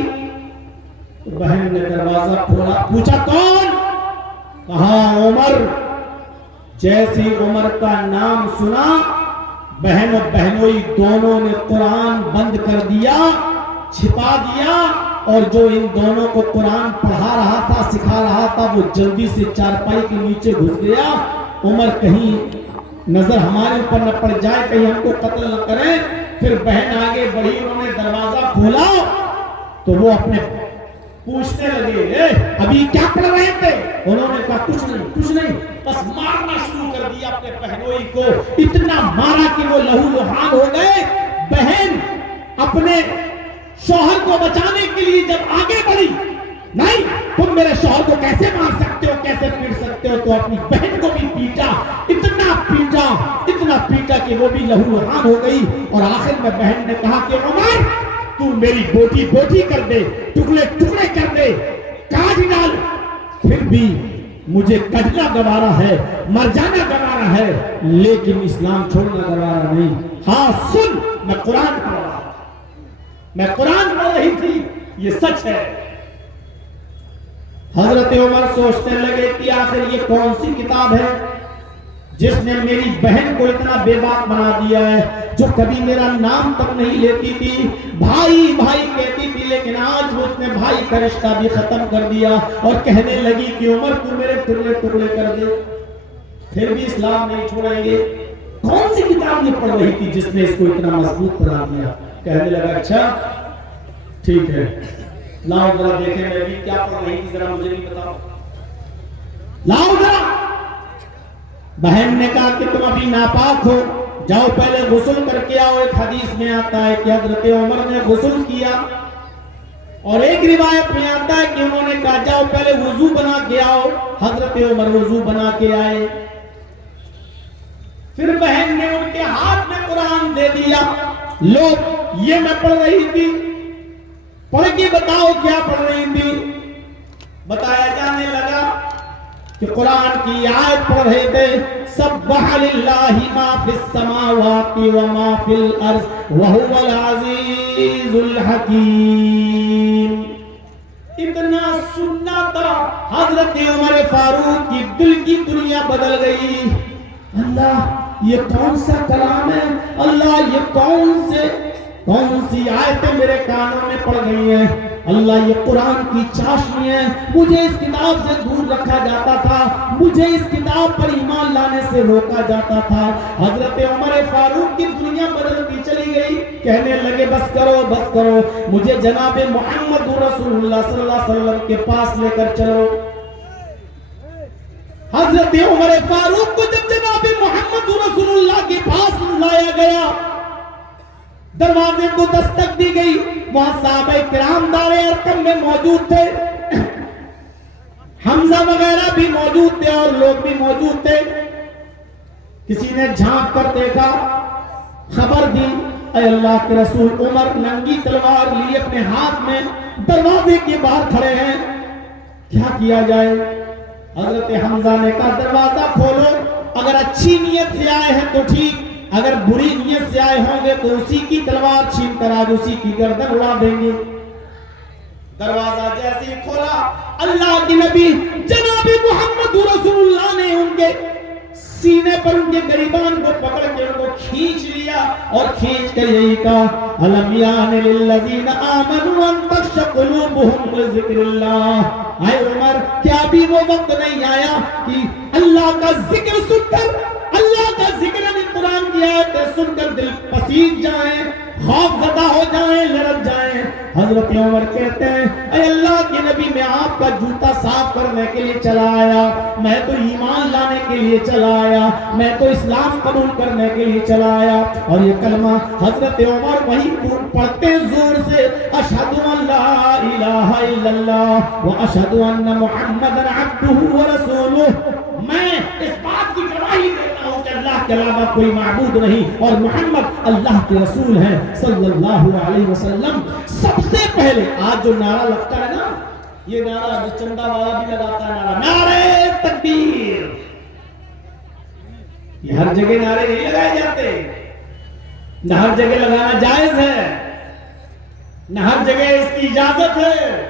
بہن نے دروازہ کھولا، پوچھا کون؟ کہا عمر۔ جیسی عمر کا نام سنا، بہن اور بہنوئی دونوں نے قرآن بند کر دیا، چھپا دیا، اور جو ان دونوں کو قرآن پڑھا رہا تھا، سکھا رہا تھا، وہ جلدی سے چارپائی کے نیچے گھس گیا۔ عمر کہیں نظر ہمارے اوپر نہ پڑ جائے، کہیں ہم کو قتل نہ کریں۔ پھر بہن آگے بڑھی، انہوں نے دروازہ کھولا تو وہ اپنے پوچھنے لگے، ابھی کیا پڑھ رہے تھے؟ انہوں نے کہا کچھ نہیں، بس مارنا شروع کر دیا اپنے بہنوئی کو، اتنا مارا کہ وہ لہو لہان ہو گئے۔ بہن اپنے شوہر کو بچانے کے لیے جب آگے بڑھی، نہیں تم میرے شوہر کو کیسے مار سکتے ہو، کیسے پیٹ سکتے ہو، تو اپنی بہن کو بھی پیٹا، اتنا پیٹا کہ وہ بھی لہو لہان ہو گئی۔ اور آخر میں بہن نے کہا کہ عمر تو میری بوٹی کر دے، ٹکڑے کر دے، کاٹ ڈال، پھر بھی مجھے کٹنا گوارا ہے، مر جانا گوارا ہے، لیکن اسلام چھوڑنا گوارا نہیں۔ ہاں سن، میں قرآن پڑھ رہا ہوں، میں قرآن پڑھ رہی تھی، یہ سچ ہے۔ حضرت عمر سوچنے لگے کہ آخر یہ کون سی کتاب ہے جس نے میری بہن کو اتنا بے باک بنا دیا ہے، جو کبھی میرا نام تک نہیں لیتی تھی، بھائی بھائی کہتی تھی، لیکن آج وہ اس نے بھائی کا رشتہ بھی ختم کر دیا اور کہنے لگی کہ عمر تو میرے ٹکڑے ٹکڑے کر دے، پھر بھی اسلام نہیں چھوڑیں گے۔ کون سی کتاب یہ پڑھ رہی تھی جس نے اس کو اتنا مضبوط بنا دیا؟ کہنے لگا اچھا ٹھیک ہے، لاؤ ذرا دیکھیں میں بھی کیا پڑھ رہی تھی، ذرا مجھے بھی بتاؤ، لاؤ ذرا۔ بہن نے کہا کہ تم ابھی ناپاک ہو، جاؤ پہلے غسل کر کے آؤ۔ ایک حدیث میں آتا ہے کہ حضرت عمر نے غسل کیا، اور ایک روایت میں آتا ہے کہ انہوں نے کہا جاؤ پہلے وضو بنا کے آؤ۔ حضرت عمر وضو بنا کے آئے، پھر بہن نے ان کے ہاتھ میں قرآن دے دیا، لو یہ میں پڑھ رہی تھی، پڑھ کے بتاؤ کیا پڑھ رہی تھی۔ بتایا جانے لگا کہ قرآن کی آیت پڑھ رہے تھے، سبح للہ ما فی السماوات وما فی الارض وہو العزیز الحکیم۔ اتنا سننا تھا، حضرت عمر فاروق کی دل کی دنیا بدل گئی۔ اللہ یہ کون سا کلام ہے، اللہ یہ کون سی آیتیں میرے کانوں میں پڑ گئی ہیں، اللہ یہ قرآن کی چاشنی ہے۔ مجھے اس کتاب سے دور رکھا جاتا تھا، مجھے اس کتاب پر ایمان لانے سے روکا جاتا تھا۔ حضرت عمر فاروق کی دنیا بدلتی چلی گئی، کہنے لگے بس کرو بس کرو، مجھے جناب محمد رسول اللہ صلی اللہ علیہ وسلم کے پاس لے کر چلو۔ حضرت عمر فاروق کو جب جناب محمد رسول اللہ کے پاس لایا گیا، دروازے کو دستک دی گئی، وہاں صحابہ کرام دار ارقم میں موجود تھے، حمزہ وغیرہ بھی موجود تھے اور لوگ بھی موجود تھے۔ کسی نے جھانک کر دیکھا، خبر دی، اے اللہ کے رسول، عمر ننگی تلوار لیے اپنے ہاتھ میں دروازے کے باہر کھڑے ہیں، کیا کیا جائے؟ حضرت حمزہ نے کہا دروازہ کھولو، اگر اچھی نیت سے آئے ہیں تو ٹھیک، اگر بری نیت سے آئے ہوں گے تو اسی کی تلوار چھین کر آج اسی کی گردن اڑا دیں گے۔ دروازہ جیسے ہی کھولا، اللہ کے نبی جناب محمد رسول اللہ نے ان کے سینے پر ان کے گریبان کو پکڑ کے ان کو کھینچ لیا اور کھینچ کر یہی کہا الم یان للذین آمنوا ان تخشع قلوبهم لذکر اللہ۔ اے عمر، کیا بھی وہ وقت نہیں آیا کہ اللہ کا ذکر سن کر، اللہ کا ذکر یعنی قرآن کی آیتیں سن کر دل پسیج جائیں، خوف زدہ ہو جائیں، لرز جائیں؟ حضرت عمر کہتے ہیں اے اللہ کے نبی، میں آپ کا جوتا صاف کرنے کے لیے چلا آیا، میں تو ایمان لانے کے لیے چلا آیا، میں تو اسلام قبول کرنے کے لیے چلا آیا۔ اور یہ کلمہ حضرت عمر وہی پڑھتے زور سے، اشہد ان لا الہ الا اللہ واشہد ان محمدا عبدہ ورسولہ۔ میں اس بات کی گواہی دیتا ہوں کہ اللہ کے علاوہ کوئی معبود نہیں اور محمد اللہ کے رسول ہیں صلی اللہ علیہ وسلم۔ سب سے پہلے آج جو نعرہ لگتا ہے نا، یہ نعرہ چندہ والا بھی لگاتا ہے، نعرہ نعرہ تکبیر۔ یہ ہر جگہ نعرے نہیں لگائے جاتے، نہ ہر جگہ لگانا جائز ہے، نہ ہر جگہ اس کی اجازت ہے۔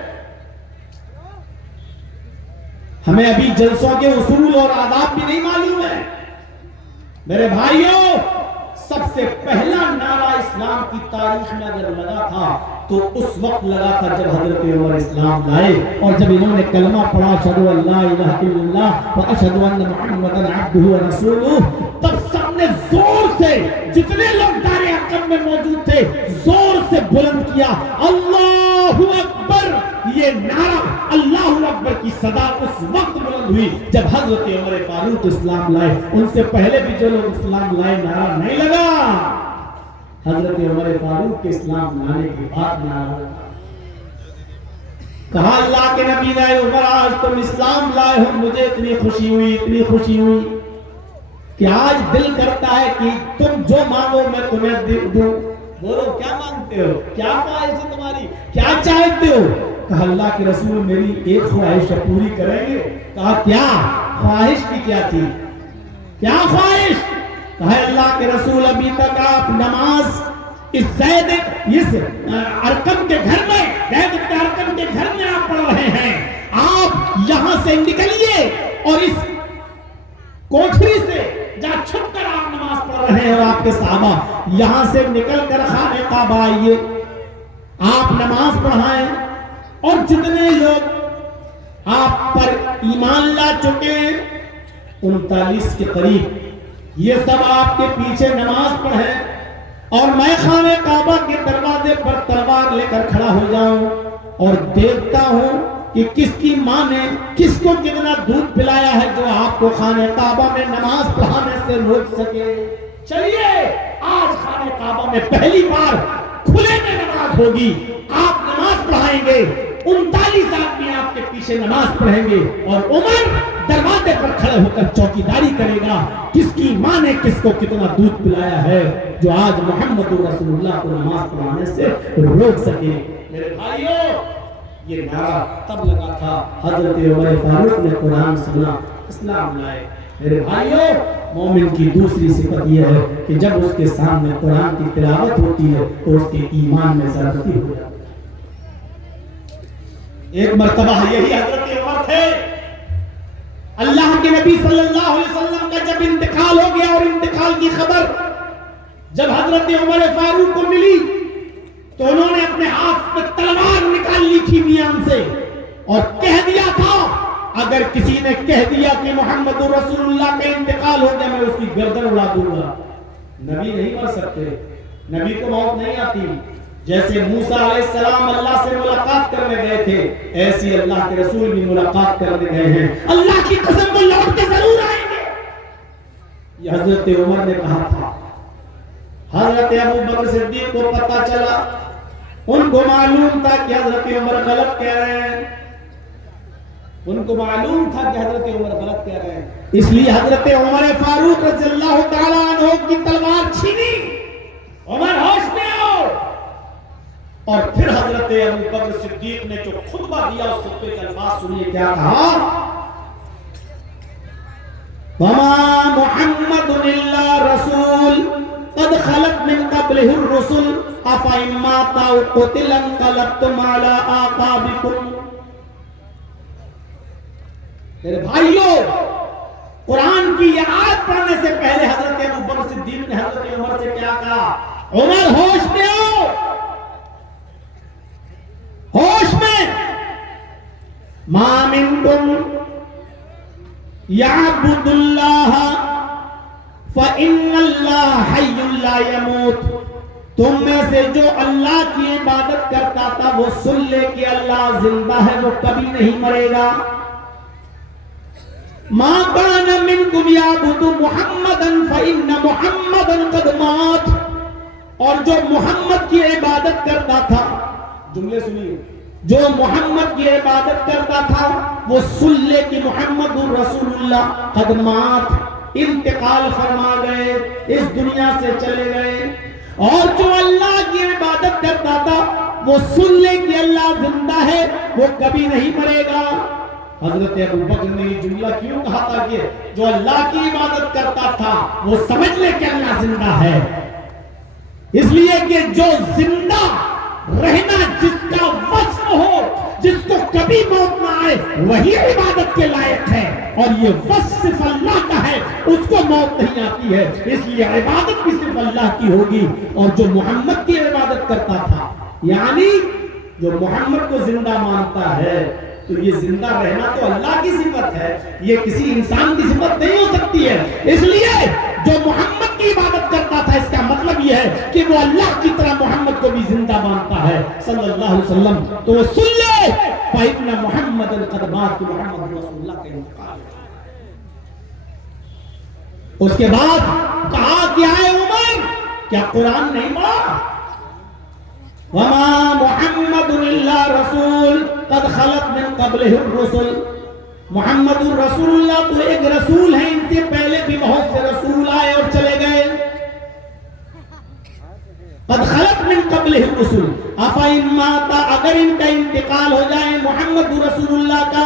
ہمیں ابھی جلسوں کے اصول اور آداب بھی نہیں معلوم ہے۔ میرے بھائیوں، سب سے پہلا نعرہ اسلام کی تاریخ میں اگر لگا تھا تو اس وقت لگا تھا جب حضرت عمر اسلام لائے، اور جب انہوں نے کلمہ پڑھا اشہد ان لا الہ الا اللہ واشہد ان محمدا عبدہ ورسولہ، تب سب نے زور سے، جتنے لوگ دار حکم میں موجود تھے، زور سے بلند کیا اللہ اکبر۔ یہ نعرہ اللہ اکبر کی صدا اس وقت بلند ہوئی جب حضرت عمر فاروق اسلام لائے۔ ان سے پہلے بھی جو لوگ اسلام لائے نعرہ نہیں لگا، حضرت عمر فاروق کے اسلام لانے کے بعد نعرہ لگا۔ کہا اللہ کے نبی نے عمر آج تم اسلام لائے ہو، مجھے اتنی خوشی ہوئی، اتنی خوشی ہوئی کہ آج دل کرتا ہے کہ تم جو مانگو میں تمہیں دوں۔ بولو کیا مانگتے ہو، کیا خواہش ہے تمہاری، کیا چاہتے ہو؟ کہا اللہ کے رسول میری ایک خواہش پوری کریں گے۔ کہا کیا خواہش کی کیا تھی، کیا خواہش؟ کہا اللہ کے رسول ابھی تک آپ نماز اس زید اس ارقم کے گھر میں، زید بن ارقم کے گھر میں آپ پڑھ رہے ہیں، آپ یہاں سے نکلیے اور اس کوٹھری سے جہاں چھپ کر آپ نماز پڑھ رہے ہیں اور آپ کے صحابہ یہاں سے نکل کر خانہ کعبہ آئیے، آپ نماز پڑھائیں، اور جتنے لوگ آپ پر ایمان لا چکے ہیں 39 کے قریب، یہ سب آپ کے پیچھے نماز پڑھیں، اور میں خانہ کعبہ کے دروازے پر تلوار لے کر کھڑا ہو جاؤں اور دیکھتا ہوں کہ کس کی ماں نے کس کو کتنا دودھ پلایا ہے جو آپ کو خانہ کعبہ میں نماز پڑھانے سے روک سکے۔ چلیے آج خانہ کعبہ میں پہلی بار کھلے میں نماز ہوگی، آپ نماز پڑھائیں گے، 39 آدمی آپ کے پیچھے نماز پڑھیں گے، اور عمر دروازے پر کھڑے ہو کر چوکیداری کرے گا، کس کی ماں نے کس کو کتنا دودھ پلایا ہے جو آج محمد رسول اللہ کو نماز پڑھانے سے روک سکے۔ میرے بھائیوں، یہ نعرہ تب لگا تھا حضرت عمر فاروق نے قرآن سنا، اسلام لائے۔ میرے بھائیوں، مومن کی دوسری صفت یہ ہے کہ جب اس کے سامنے قرآن کی تلاوت ہوتی ہے تو اس کے ایمان میں زیادتی ہو جاتی ہے۔ ایک مرتبہ یہی حضرت عمر تھے، اللہ کے نبی صلی اللہ علیہ وسلم کا جب انتقال ہو گیا اور انتقال کی خبر جب حضرت عمر فاروق کو ملی تو انہوں نے اپنے ہاتھ میں تلوار نکال لی تھی میان سے اور کہہ دیا تھا، اگر کسی نے کہہ دیا کہ محمد رسول اللہ کا انتقال ہو گیا میں اس کی گردن اڑا دوں گا۔ نبی نہیں مر سکتے، نبی کو موت نہیں آتی۔ جیسے موسیٰ علیہ السلام اللہ سے ملاقات کرنے گئے تھے، ایسی اللہ کے رسول بھی ملاقات کرنے گئے ہیں، اللہ کی قسم کو لوٹ کے ضرور آئیں گے۔ یہ حضرت عمر نے کہا تھا۔ حضرت ابو بکر صدیق کو پتہ چلا، ان کو معلوم تھا کہ حضرت عمر غلط کہہ رہے ہیں، ان کو معلوم تھا کہ حضرت عمر غلط کہہ رہے ہیں، اس لیے حضرت عمر فاروق رضی اللہ تعالیٰ عنہ کی تلوار چھینی، عمر ہوش میں آؤ۔ اور پھر حضرت ابو بکر صدیق نے جو خطبہ دیا اس خطبے کے الفاظ سنیے، کیا کہا؟ وَمَا مُحَمَّدٌ إِلَّا رَسُولٌ قَدْ خَلَتْ مِن قَبْلِهِ الرُّسُلُ أَفَإِن مَاتَ أَوْ قُتِلَ انقلبتم عَلَىٰ أَعْقَابِكُمْ۔ میرے بھائیوں، قرآن کی یہ آیت پڑھنے سے پہلے حضرت ابو بکر صدیق نے حضرت عمر سے کیا کہا؟ عمر ہوش میں آؤ، ہوش میں۔ ما منکم یعبد اللہ فإن اللہ حی لا یموت، تم میں سے جو اللہ کی عبادت کرتا تھا وہ سن لے کہ اللہ زندہ ہے، وہ کبھی نہیں مرے گا۔ ما کان منکم یعبد محمدا فإن محمدا قد مات، اور جو محمد کی عبادت کرتا تھا، جملے سنیے، جو محمد کی عبادت کرتا تھا وہ سن لے کہ محمد رسول اللہ قد مات، انتقال فرما گئے، اس دنیا سے چلے گئے، اور جو اللہ کی عبادت کرتا تھا وہ سن لے کہ اللہ زندہ ہے، وہ کبھی نہیں مرے گا۔ حضرت ابو بکر نے یہ جملہ کیوں کہا تھا کہ جو اللہ کی عبادت کرتا تھا وہ سمجھ لے کہ اللہ زندہ ہے؟ اس لیے کہ جو زندہ رہنا جس کا وصف ہو، جس کو کبھی موت نہ آئے، وہی عبادت کے لائق ہے، اور یہ وصف صرف اللہ کا ہے، اس کو موت نہیں آتی ہے، اس لیے عبادت بھی صرف اللہ کی ہوگی۔ اور جو محمد کی عبادت کرتا تھا، یعنی جو محمد کو زندہ مانتا ہے، تو یہ زندہ رہنا تو اللہ کی صفت ہے، یہ کسی انسان کی صفت نہیں ہو سکتی ہے۔ اس لیے جو محمد کی عبادت کرتا تھا، اس کا مطلب یہ ہے کہ وہ اللہ کی طرح محمد کو بھی زندہ مانتا ہے صلی اللہ علیہ وسلم، تو وہ سن لے فإن محمد قد مات، محمد رسول اللہ کا انتقال۔ اس کے بعد کہا کیا ہے عمر؟ کیا قرآن نہیں پڑھا؟ وَمَا مُحَمَّدٌ إِلَّا رَسُولٌ قَدْ خَلَتْ مِن قَبْلِهِ الرُّسُلُ، محمد رسول اللہ تو ایک رسول ہے، ان سے پہلے بھی بہت سے رسول آئے اور چلے گئے۔ قَدْ خَلَتْ مِن قَبْلِهِ الرُّسُلُ أَفَإِن مَاتَ، اگر ان کا انتقال ہو جائے محمد رسول اللہ کا،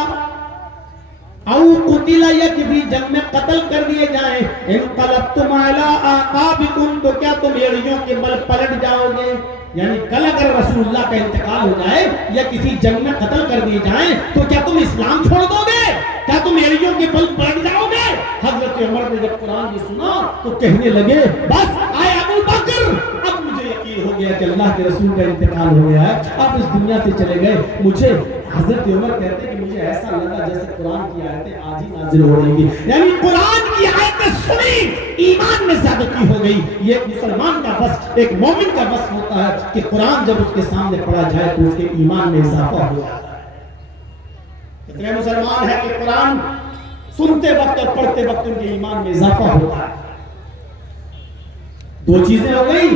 او قتل یا کسی جنگ میں قتل کر دیے جائیں، انقلبتم علی اعقابکم تو کیا تم ایڑیوں کے بل پلٹ جاؤ گے؟ یعنی کل اگر رسول اللہ کا انتقال ہو جائے یا کسی جنگ میں قتل کر دیے جائیں تو کیا تم اسلام چھوڑ دو گے؟ کیا تم ایڑیوں کے بل پلٹ جاؤ گے؟ حضرت عمر نے جب قرآن یہ سنا تو کہنے لگے بس آئے ابو بکر، اب مجھے یقین ہو گیا کہ اللہ کے رسول کا انتقال ہو گیا ہے، آپ اس دنیا سے چلے گئے۔ مجھے حضرت عمر کہتے ہیں کہ مجھے ایسا لگا جیسے قرآن کی آیتیں آج ہی نازل ہو رہی تھی، یعنی قرآن کی آیتیں سنی ایمان میں زیادتی ہو گئی۔ یہ ایک مسلمان کا وصف، ایک مومن کا وصف ہوتا ہے کہ قرآن جب اس کے سامنے پڑھا جائے تو اس کے ایمان میں اضافہ ہو جاتا ہے۔ کتنے مسلمان ہیں کہ قرآن سنتے وقت اور پڑھتے وقت ان کے ایمان میں اضافہ ہوتا ہے۔ دو چیزیں ہو گئی،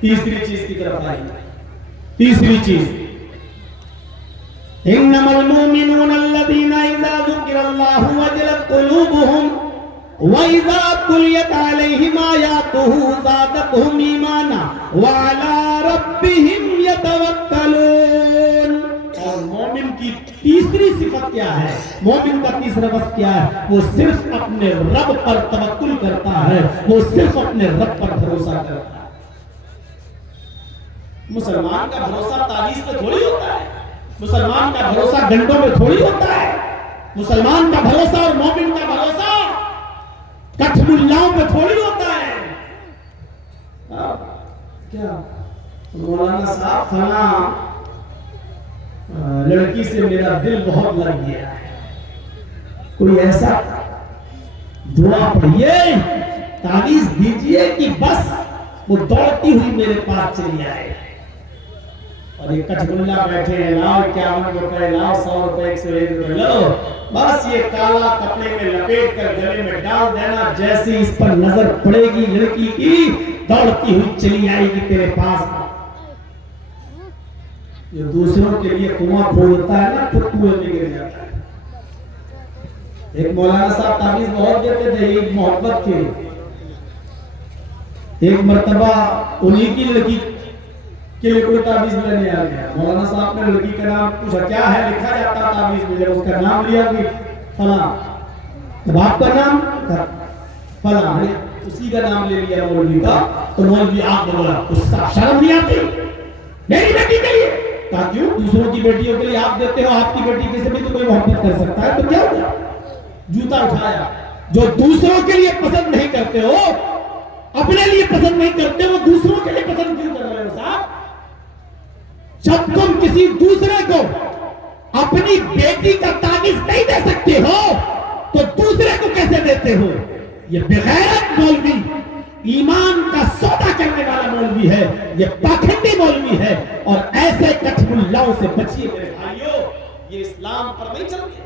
تیسری چیز کی طرف آئی۔ تیسری چیز انما المؤمنون الذين اذا ذكر الله وجلت قلوبهم واذا تليت عليهم آياته زادتهم ایمانا وعلى ربهم يتوکلون۔ اور مومن کی تیسری صفت کیا ہے؟ مومن کا تیسرا وصف کیا ہے؟ وہ صرف اپنے رب پر توکل کرتا ہے، وہ صرف اپنے رب پر بھروسہ کرتا ہے۔ مسلمان کا بھروسہ تعویذ پہ تھوڑی ہوتا ہے، مسلمان کا بھروسہ گھنٹوں میں تھوڑی ہوتا ہے، مسلمان کا بھروسہ اور مومن کا بھروسہ کٹھ ملاؤں پہ تھوڑی ہوتا ہے۔ کیا مولانا صاحب فلاں لڑکی سے میرا دل بہت لگ گیا ہے، کوئی ایسا دعا پڑھیے، تعویذ دیجئے کہ بس وہ دوڑتی ہوئی میرے پاس چلی آئے۔ اور یہ کچھ ملا بیٹھے ہیں، لاؤ 51 روپے، لاؤ 100 روپے، 101 روپے لو، بس یہ کالا کپڑے میں لپیٹ کر گلے میں ڈال دینا، جیسے اس پر نظر پڑے گی لڑکی کی دوڑتی ہوئی چلی آئے گی تیرے پاس۔ جو دوسروں کے لیے کنواں کھودتا ہے نا، خود کنویں میں گر جاتا ہے۔ ایک مولانا صاحب تعویذ بہت دیتے تھے ایک محبت کے۔ ایک مرتبہ انہی کی لڑکی کے لیے کوئی تعویذ لینے آ گیا، مولانا صاحب نے لڑکی کا نام پوچھا، کیا ہے؟ لکھا جاتا تعویذ میں، جب اس کا نام لیا کہ فلاں، جب آپ کا نام فلاں، اسی کا نام لے لیا مولوی کا، تو مولوی آپ بولا، اس سے شرم نہیں آتی میری بیٹی کے لیے؟ کہا کیوں؟ دوسروں کی بیٹیوں کے لیے آپ دیتے ہو، آپ کی بیٹی کے سے بھی تو کوئی محبت کر سکتا ہے، تو کیا ہوا؟ جوتا اٹھایا۔ جو دوسروں کے لیے پسند نہیں کرتے ہو، اپنے لیے پسند نہیں کرتے، وہ دوسروں کے لیے پسند کیوں کر رہے ہو صاحب؟ جب تم کسی دوسرے کو اپنی بیٹی کا تعویذ نہیں دے سکتے ہو تو دوسرے کو کیسے دیتے ہو؟ یہ بغیرت مولوی، ایمان کا سودا کرنے والا مولوی ہے، یہ پاکھنڈی مولوی ہے، اور ایسے کٹھ ملاؤں سے بچیے میرے بھائیوں، یہ اسلام پر نہیں چلتے۔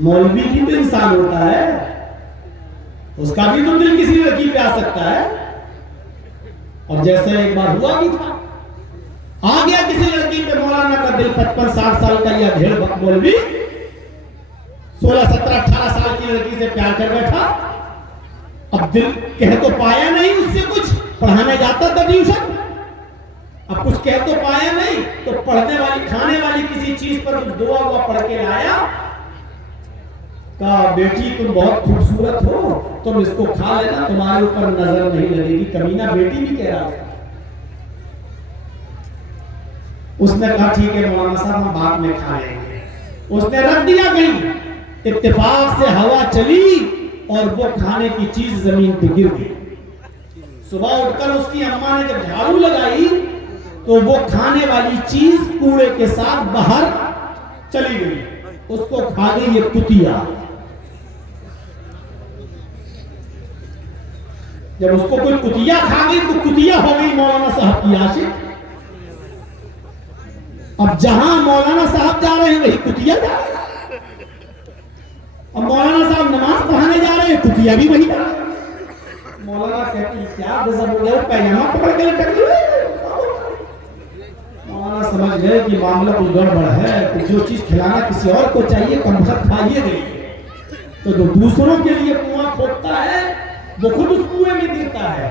مولوی بھی تو انسان ہوتا ہے، اس کا بھی تو دل کسی لڑکی پہ آ سکتا ہے، اور جیسے ایک بار ہوا بھی تھا، آ گیا کسی لڑکی پہ مولانا کا دل، 55-60 سال کا یہ بھیڑ بک مولوی 16-17-18 سال کی لڑکی سے پیار کر بیٹھا۔ اب دل کہہ تو پایا نہیں، اس سے کچھ پڑھانے جاتا تھا ٹیوشن، اب کچھ کہہ تو پایا نہیں، تو پڑھنے والی کھانے والی کسی چیز پر کچھ دعا ہوا پڑھ کے لایا، کہا بیٹی تم بہت خوبصورت ہو، تم اس کو کھا لینا، تمہارے اوپر نظر نہیں لگے گی۔ کمینہ بیٹی بھی کہہ رہا تھا۔ اس نے کہا ٹھیک ہے مولانا صاحب ہم بعد میں کھا لیں گے، اس نے رکھ دیا کہیں، اتفاق سے ہوا چلی اور وہ کھانے کی چیز زمین پہ گر گئی۔ صبح اٹھ کر اس کی اماں نے جب جھاڑو لگائی تو وہ کھانے والی چیز کوڑے کے ساتھ باہر چلی گئی، اس کو کھا گئی یہ کتیا۔ جب اس کو کوئی کتیا کھا گئی تو کتیا ہو گئی مولانا صاحب کی عاشق۔ اب جہاں مولانا صاحب جا رہے ہیں وہی کتیا جا رہے ہیں، اب مولانا صاحب نماز پڑھانے جا رہے ہیں، کتیا بھی وہی جا رہے ہیں۔ مولانا کہتے ہیں کیا غضب ہو گیا، پیجامہ پکڑ کے لٹک گئے۔ مولانا سمجھ گئے کہ معاملہ کچھ گڑبڑ ہے، کہ جو چیز کھلانا کسی اور کو چاہیے کم وقت کھائیے گئی، تو جو دوسروں کے لیے کنواں کھودتا ہے وہ خود اس کنویں میں گرتا ہے۔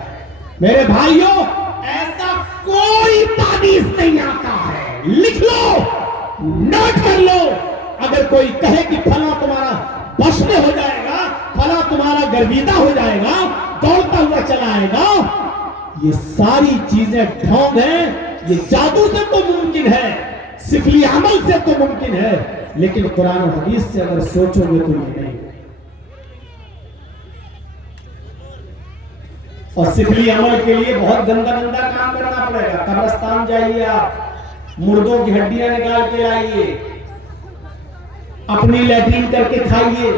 میرے بھائیوں ایسا کوئی تعویذ نہیں آتا ہے، لکھ لو، نوٹ کر لو. اگر کوئی کہے کہ پھلاں تمہارا بش میں ہو جائے گا، پھلاں تمہارا گرویدہ ہو جائے گا، دوڑتا ہوا چلا آئے گا، یہ ساری چیزیں ڈھونگ ہیں. یہ جادو سے تو ممکن ہے، سفلی عمل سے تو ممکن ہے، لیکن قرآن و حدیث سے اگر سوچو گے تو یہ نہیں. اور سفلی عمل کے لیے بہت گندا گندا کام کرنا پڑے گا. قبرستان جائیے، آپ مردوں کی ہڈیاں نکال کے لائیے، اپنی لیٹرین کر کے کھائیے.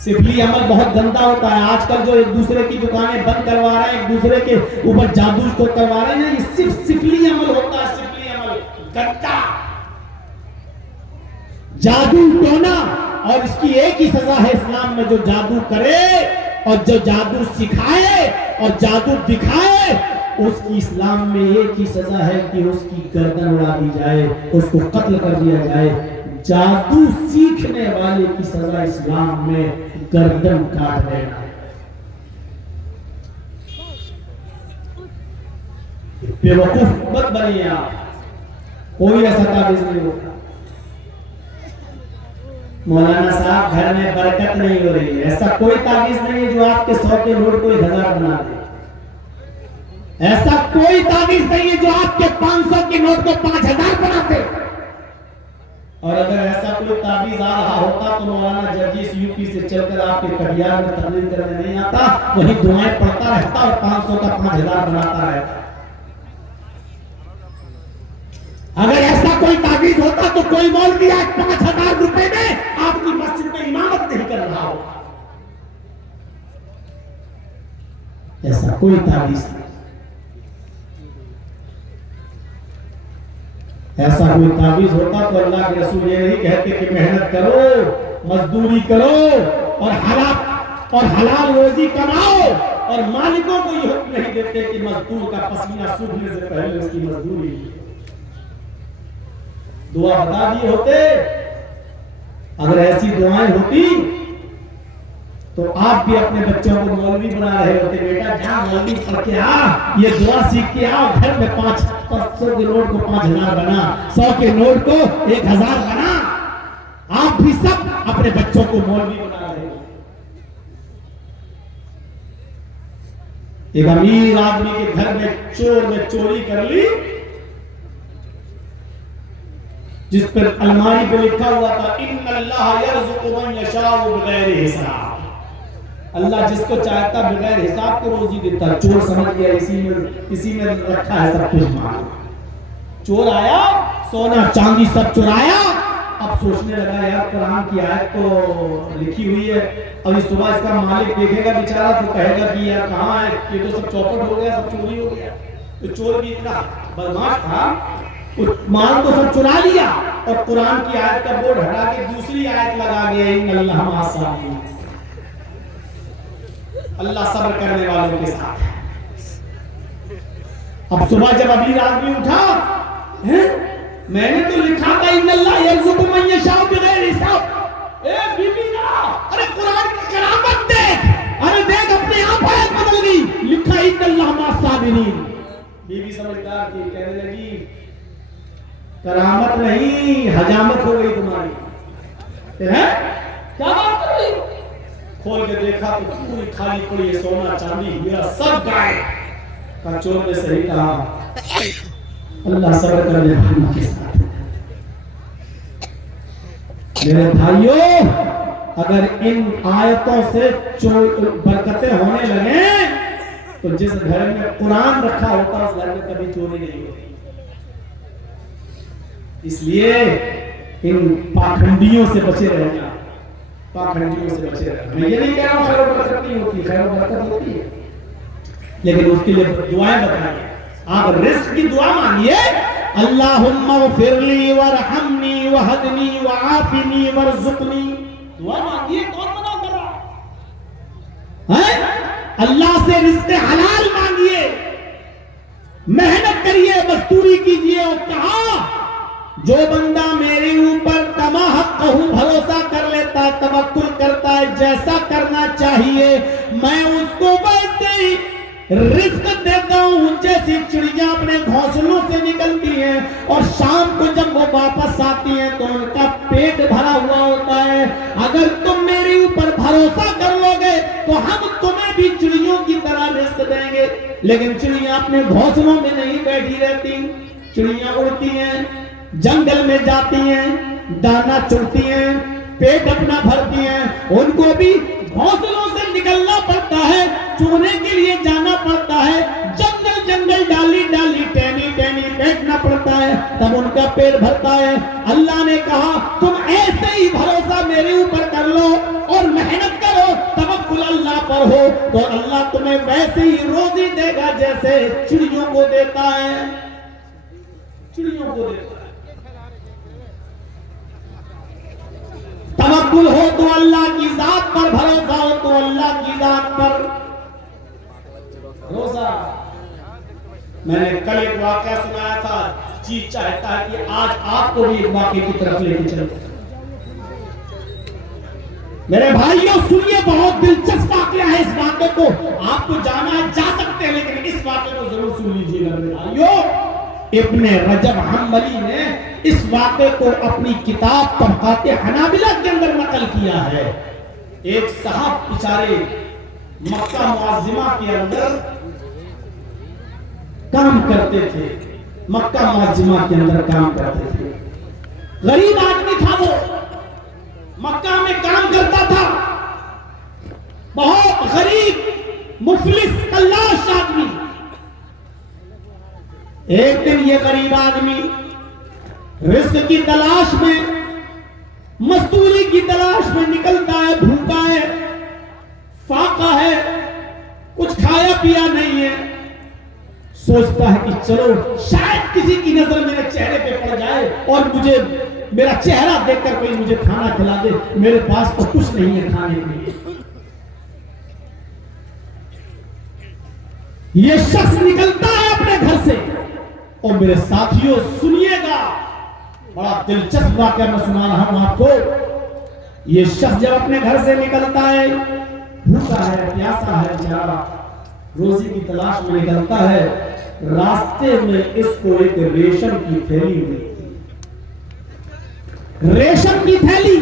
سفلی عمل بہت گندا ہوتا ہے. آج کل جو ایک دوسرے کی دکانیں بند کروا رہے ہیں، ایک دوسرے کے اوپر جادو کو کروا رہے ہیں، یہ صرف سفلی عمل ہوتا ہے. سفلی عمل گندا، جادو ٹونا. اور اس کی ایک ہی سزا ہے اسلام میں، جو جادو کرے اور جو جادو سکھائے اور جادو دکھائے، اس کی اسلام میں ایک ہی سزا ہے کہ اس کی گردن اڑا دی جائے، اس کو قتل کر دیا جائے. جادو سیکھنے والے کی سزا اسلام میں گردن کاٹ دینا. بے وقوف مت بنیے آپ. کوئی ایسا تعویذ نہیں ہوتا. مولانا صاحب گھر میں برکت نہیں ہو رہی ہے، ایسا کوئی تعویذ نہیں ہے جو آپ کے 100 کے نوٹ کو 1000 بنا دے. ایسا کوئی تعویذ نہیں ہے جو آپ کے 500 کے نوٹ کو 5000 بنا دے. اور اگر ایسا کوئی تعویذ آ رہا ہوتا تو مولانا جرجیس یو پی سے چل کر آپ کے کٹیار میں تقریر کرنے نہیں آتا، وہی دعائیں پڑھتا رہتا اور 500 کا 5000 بناتا رہتا. اگر ایسا کوئی تعویذ ہوتا تو کوئی مولوی آج 5000 روپے میں آپ کی مسجد میں امامت نہیں کر رہا ہو. ایسا کوئی تعویذ نہیں. ایسا کوئی تعویذ ہوتا تو اللہ کے رسول یہ نہیں کہتے کہ محنت کرو، مزدوری کرو اور حلال روزی کماؤ، اور مالکوں کو یہ حکم نہیں دیتے کہ مزدور کا پسینہ سوکھنے سے پہلے اس کی مزدوری. دعا بتا دیے ہوتے. اگر ایسی دعائیں ہوتی تو آپ بھی اپنے بچوں کو مولوی بنا رہے ہوتے. بیٹا جا مولوی پڑھ کے آ، یہ دعا سیکھ کے آ، گھر میں 500 کے نوٹ کو 5000 بنا، 100 کے نوٹ کو 1000 بنا. آپ بھی سب اپنے بچوں کو مولوی بنا رہے ہو. ایک امیر آدمی کے گھر میں چور نے چوری کر لی، جس پر الماری پہ لکھا ہوا تھا ان اللہ یرزق من یشاء بغیر حساب. اللہ جس کو چاہتا بغیر حساب کے روزی دیتا. چور سمجھ گیا اسی میں رکھا ہے سب کچھ مال. چور آیا، سونا چاندی سب چرایا. اب سوچنے لگا یار قرآن کی آیت تو لکھی ہوئی ہے، ابھی صبح اس کا مالک دیکھے گا بیچارہ تو کہے گا کہ یار کہاں ہے، یہ تو سب چوپٹ ہو گیا، سب چوری ہو گیا. تو چور بھی اتنا بدماش تھا، مال تو سب چرا لیا اور قرآن کی آیت کا بورڈ ہٹا کے دوسری آیت لگا گیا ان اللہ مع الصابرین. اللہ صبر کرنے والوں کے ساتھ ہے. اب صبح جب امیر آدمی اٹھا، میں نے تو لکھا تھا ان اللہ یرزق من یشاء بغیر حساب. اے بی بی نا، ارے قرآن کی کرامت دیکھ، ارے دیکھ اپنے آپ آیت بدل گئی، لکھا ان اللہ مع الصابرین. بی بی سمجھدار تھی، کہنے لگی کرامت نہیں حجامت ہو گئی تمہاری. کیا بات کر رہی؟ کھول کے دیکھا تو پوری خالی پڑی ہے، سونا چاندی ہیرا سب گائے. کہا چور نے صحیح کہا، اللہ صبر کرنے والوں کے ساتھ. میرے بھائیوں، اگر ان آیتوں سے برکتیں ہونے لگے تو جس گھر میں قرآن رکھا ہوتا اس گھر میں کبھی چوری نہیں ہوتی. اس لیے ان پاکھنڈیوں سے بچے رہنا. پاکھنڈیوں سے بچے رہنا. میں یہ نہیں کہہ رہا ہوں خیر و برکت نہیں ہوتی، خیر و برکت ہوتی ہے، لیکن اس کے لیے دعائیں بتائیے. آپ رزق کی دعا مانگیے، اللہم اغفر لی ورحمنی وہدنی وعافنی ورزقنی. دعا مانگیے. کون منع کر رہا ہے؟ اللہ سے رزق حلال مانگیے، محنت کریے، مزدوری کیجیے. اور کہا جو بندہ میرے اوپر کما حق بھروسہ کر لیتا ہے، توکل کرتا ہے، جیسا کرنا چاہیے میں اس کو ویسے ہی رزق دیتا ہوں جیسے جیسی چڑیاں اپنے گھونسلوں سے نکلتی ہیں اور شام کو جب وہ واپس آتی ہیں تو ان کا پیٹ بھرا ہوا ہوتا ہے، اگر تم میرے اوپر بھروسہ کر لو گے تو ہم تمہیں بھی چڑیوں کی طرح رزق دیں گے۔ لیکن چڑیاں اپنے گھونسلوں میں نہیں بیٹھی رہتی، چڑیاں اڑتی ہیں، جنگل میں جاتی ہیں، دانا چنتی ہیں، پیٹ اپنا بھرتی ہیں، ان کو بھی گھونسلوں سے نکلنا پڑتا ہے، چونے کے لیے جانا پڑتا ہے، جنگل جنگل ڈالی ڈالی ٹہنی ٹہنی بیٹھنا پڑتا ہے، تب ان کا پیٹ بھرتا ہے۔ اللہ نے کہا تم ایسے ہی بھروسہ میرے اوپر کر لو اور محنت کرو، توکل اللہ پر ہو تو اللہ تمہیں ویسے ہی روزی دے گا جیسے چڑیوں کو دیتا ہے، چڑیوں کو دیتا ہے۔ توکل ہو تو اللہ کی ذات پر، بھروسہ ہو تو اللہ کی ذات پر بھروسہ۔ میں نے کل ایک واقعہ سنایا تھا، جی چاہتا ہے کہ آج آپ کو بھی ایک واقعے کی طرف لے کے چلیں۔ میرے بھائیوں سنیے، بہت دلچسپ واقعہ ہے، اس واقعے کو آپ کو جانا جا سکتے ہیں لیکن اس واقعے کو ضرور سن لیجیے گا میرے بھائیوں۔ ابن رجب حنبلی نے اس واقعے کو اپنی کتاب طبقات حنابلہ کے اندر نقل کیا ہے۔ ایک صاحب بیچارے مکہ معظمہ کے اندر کام کرتے تھے، مکہ معظمہ کے اندر کام کرتے تھے، غریب آدمی تھا، وہ مکہ میں کام کرتا تھا، بہت غریب مفلس کلاش آدمی۔ ایک دن یہ غریب آدمی رزق کی تلاش میں، مزدوری کی تلاش میں نکلتا ہے، بھوکا ہے، فاقہ ہے، کچھ کھایا پیا نہیں ہے، سوچتا ہے کہ چلو شاید کسی کی نظر میرے چہرے پہ پڑ جائے اور مجھے میرا چہرہ دیکھ کر کوئی مجھے کھانا کھلا دے، میرے پاس تو کچھ نہیں ہے کھانے کے لیے۔ یہ شخص نکلتا ہے اپنے گھر سے، اور میرے ساتھیوں سنیے گا، بڑا دلچسپ واقعہ میں سنا رہا ہوں آپ کو۔ یہ شخص جب اپنے گھر سے نکلتا ہے، بھوکا ہے، پیاسا ہے، بیچارہ روزی کی تلاش میں نکلتا ہے، راستے میں اس کو ایک ریشم کی تھیلی ملتی ہے، ریشم کی تھیلی،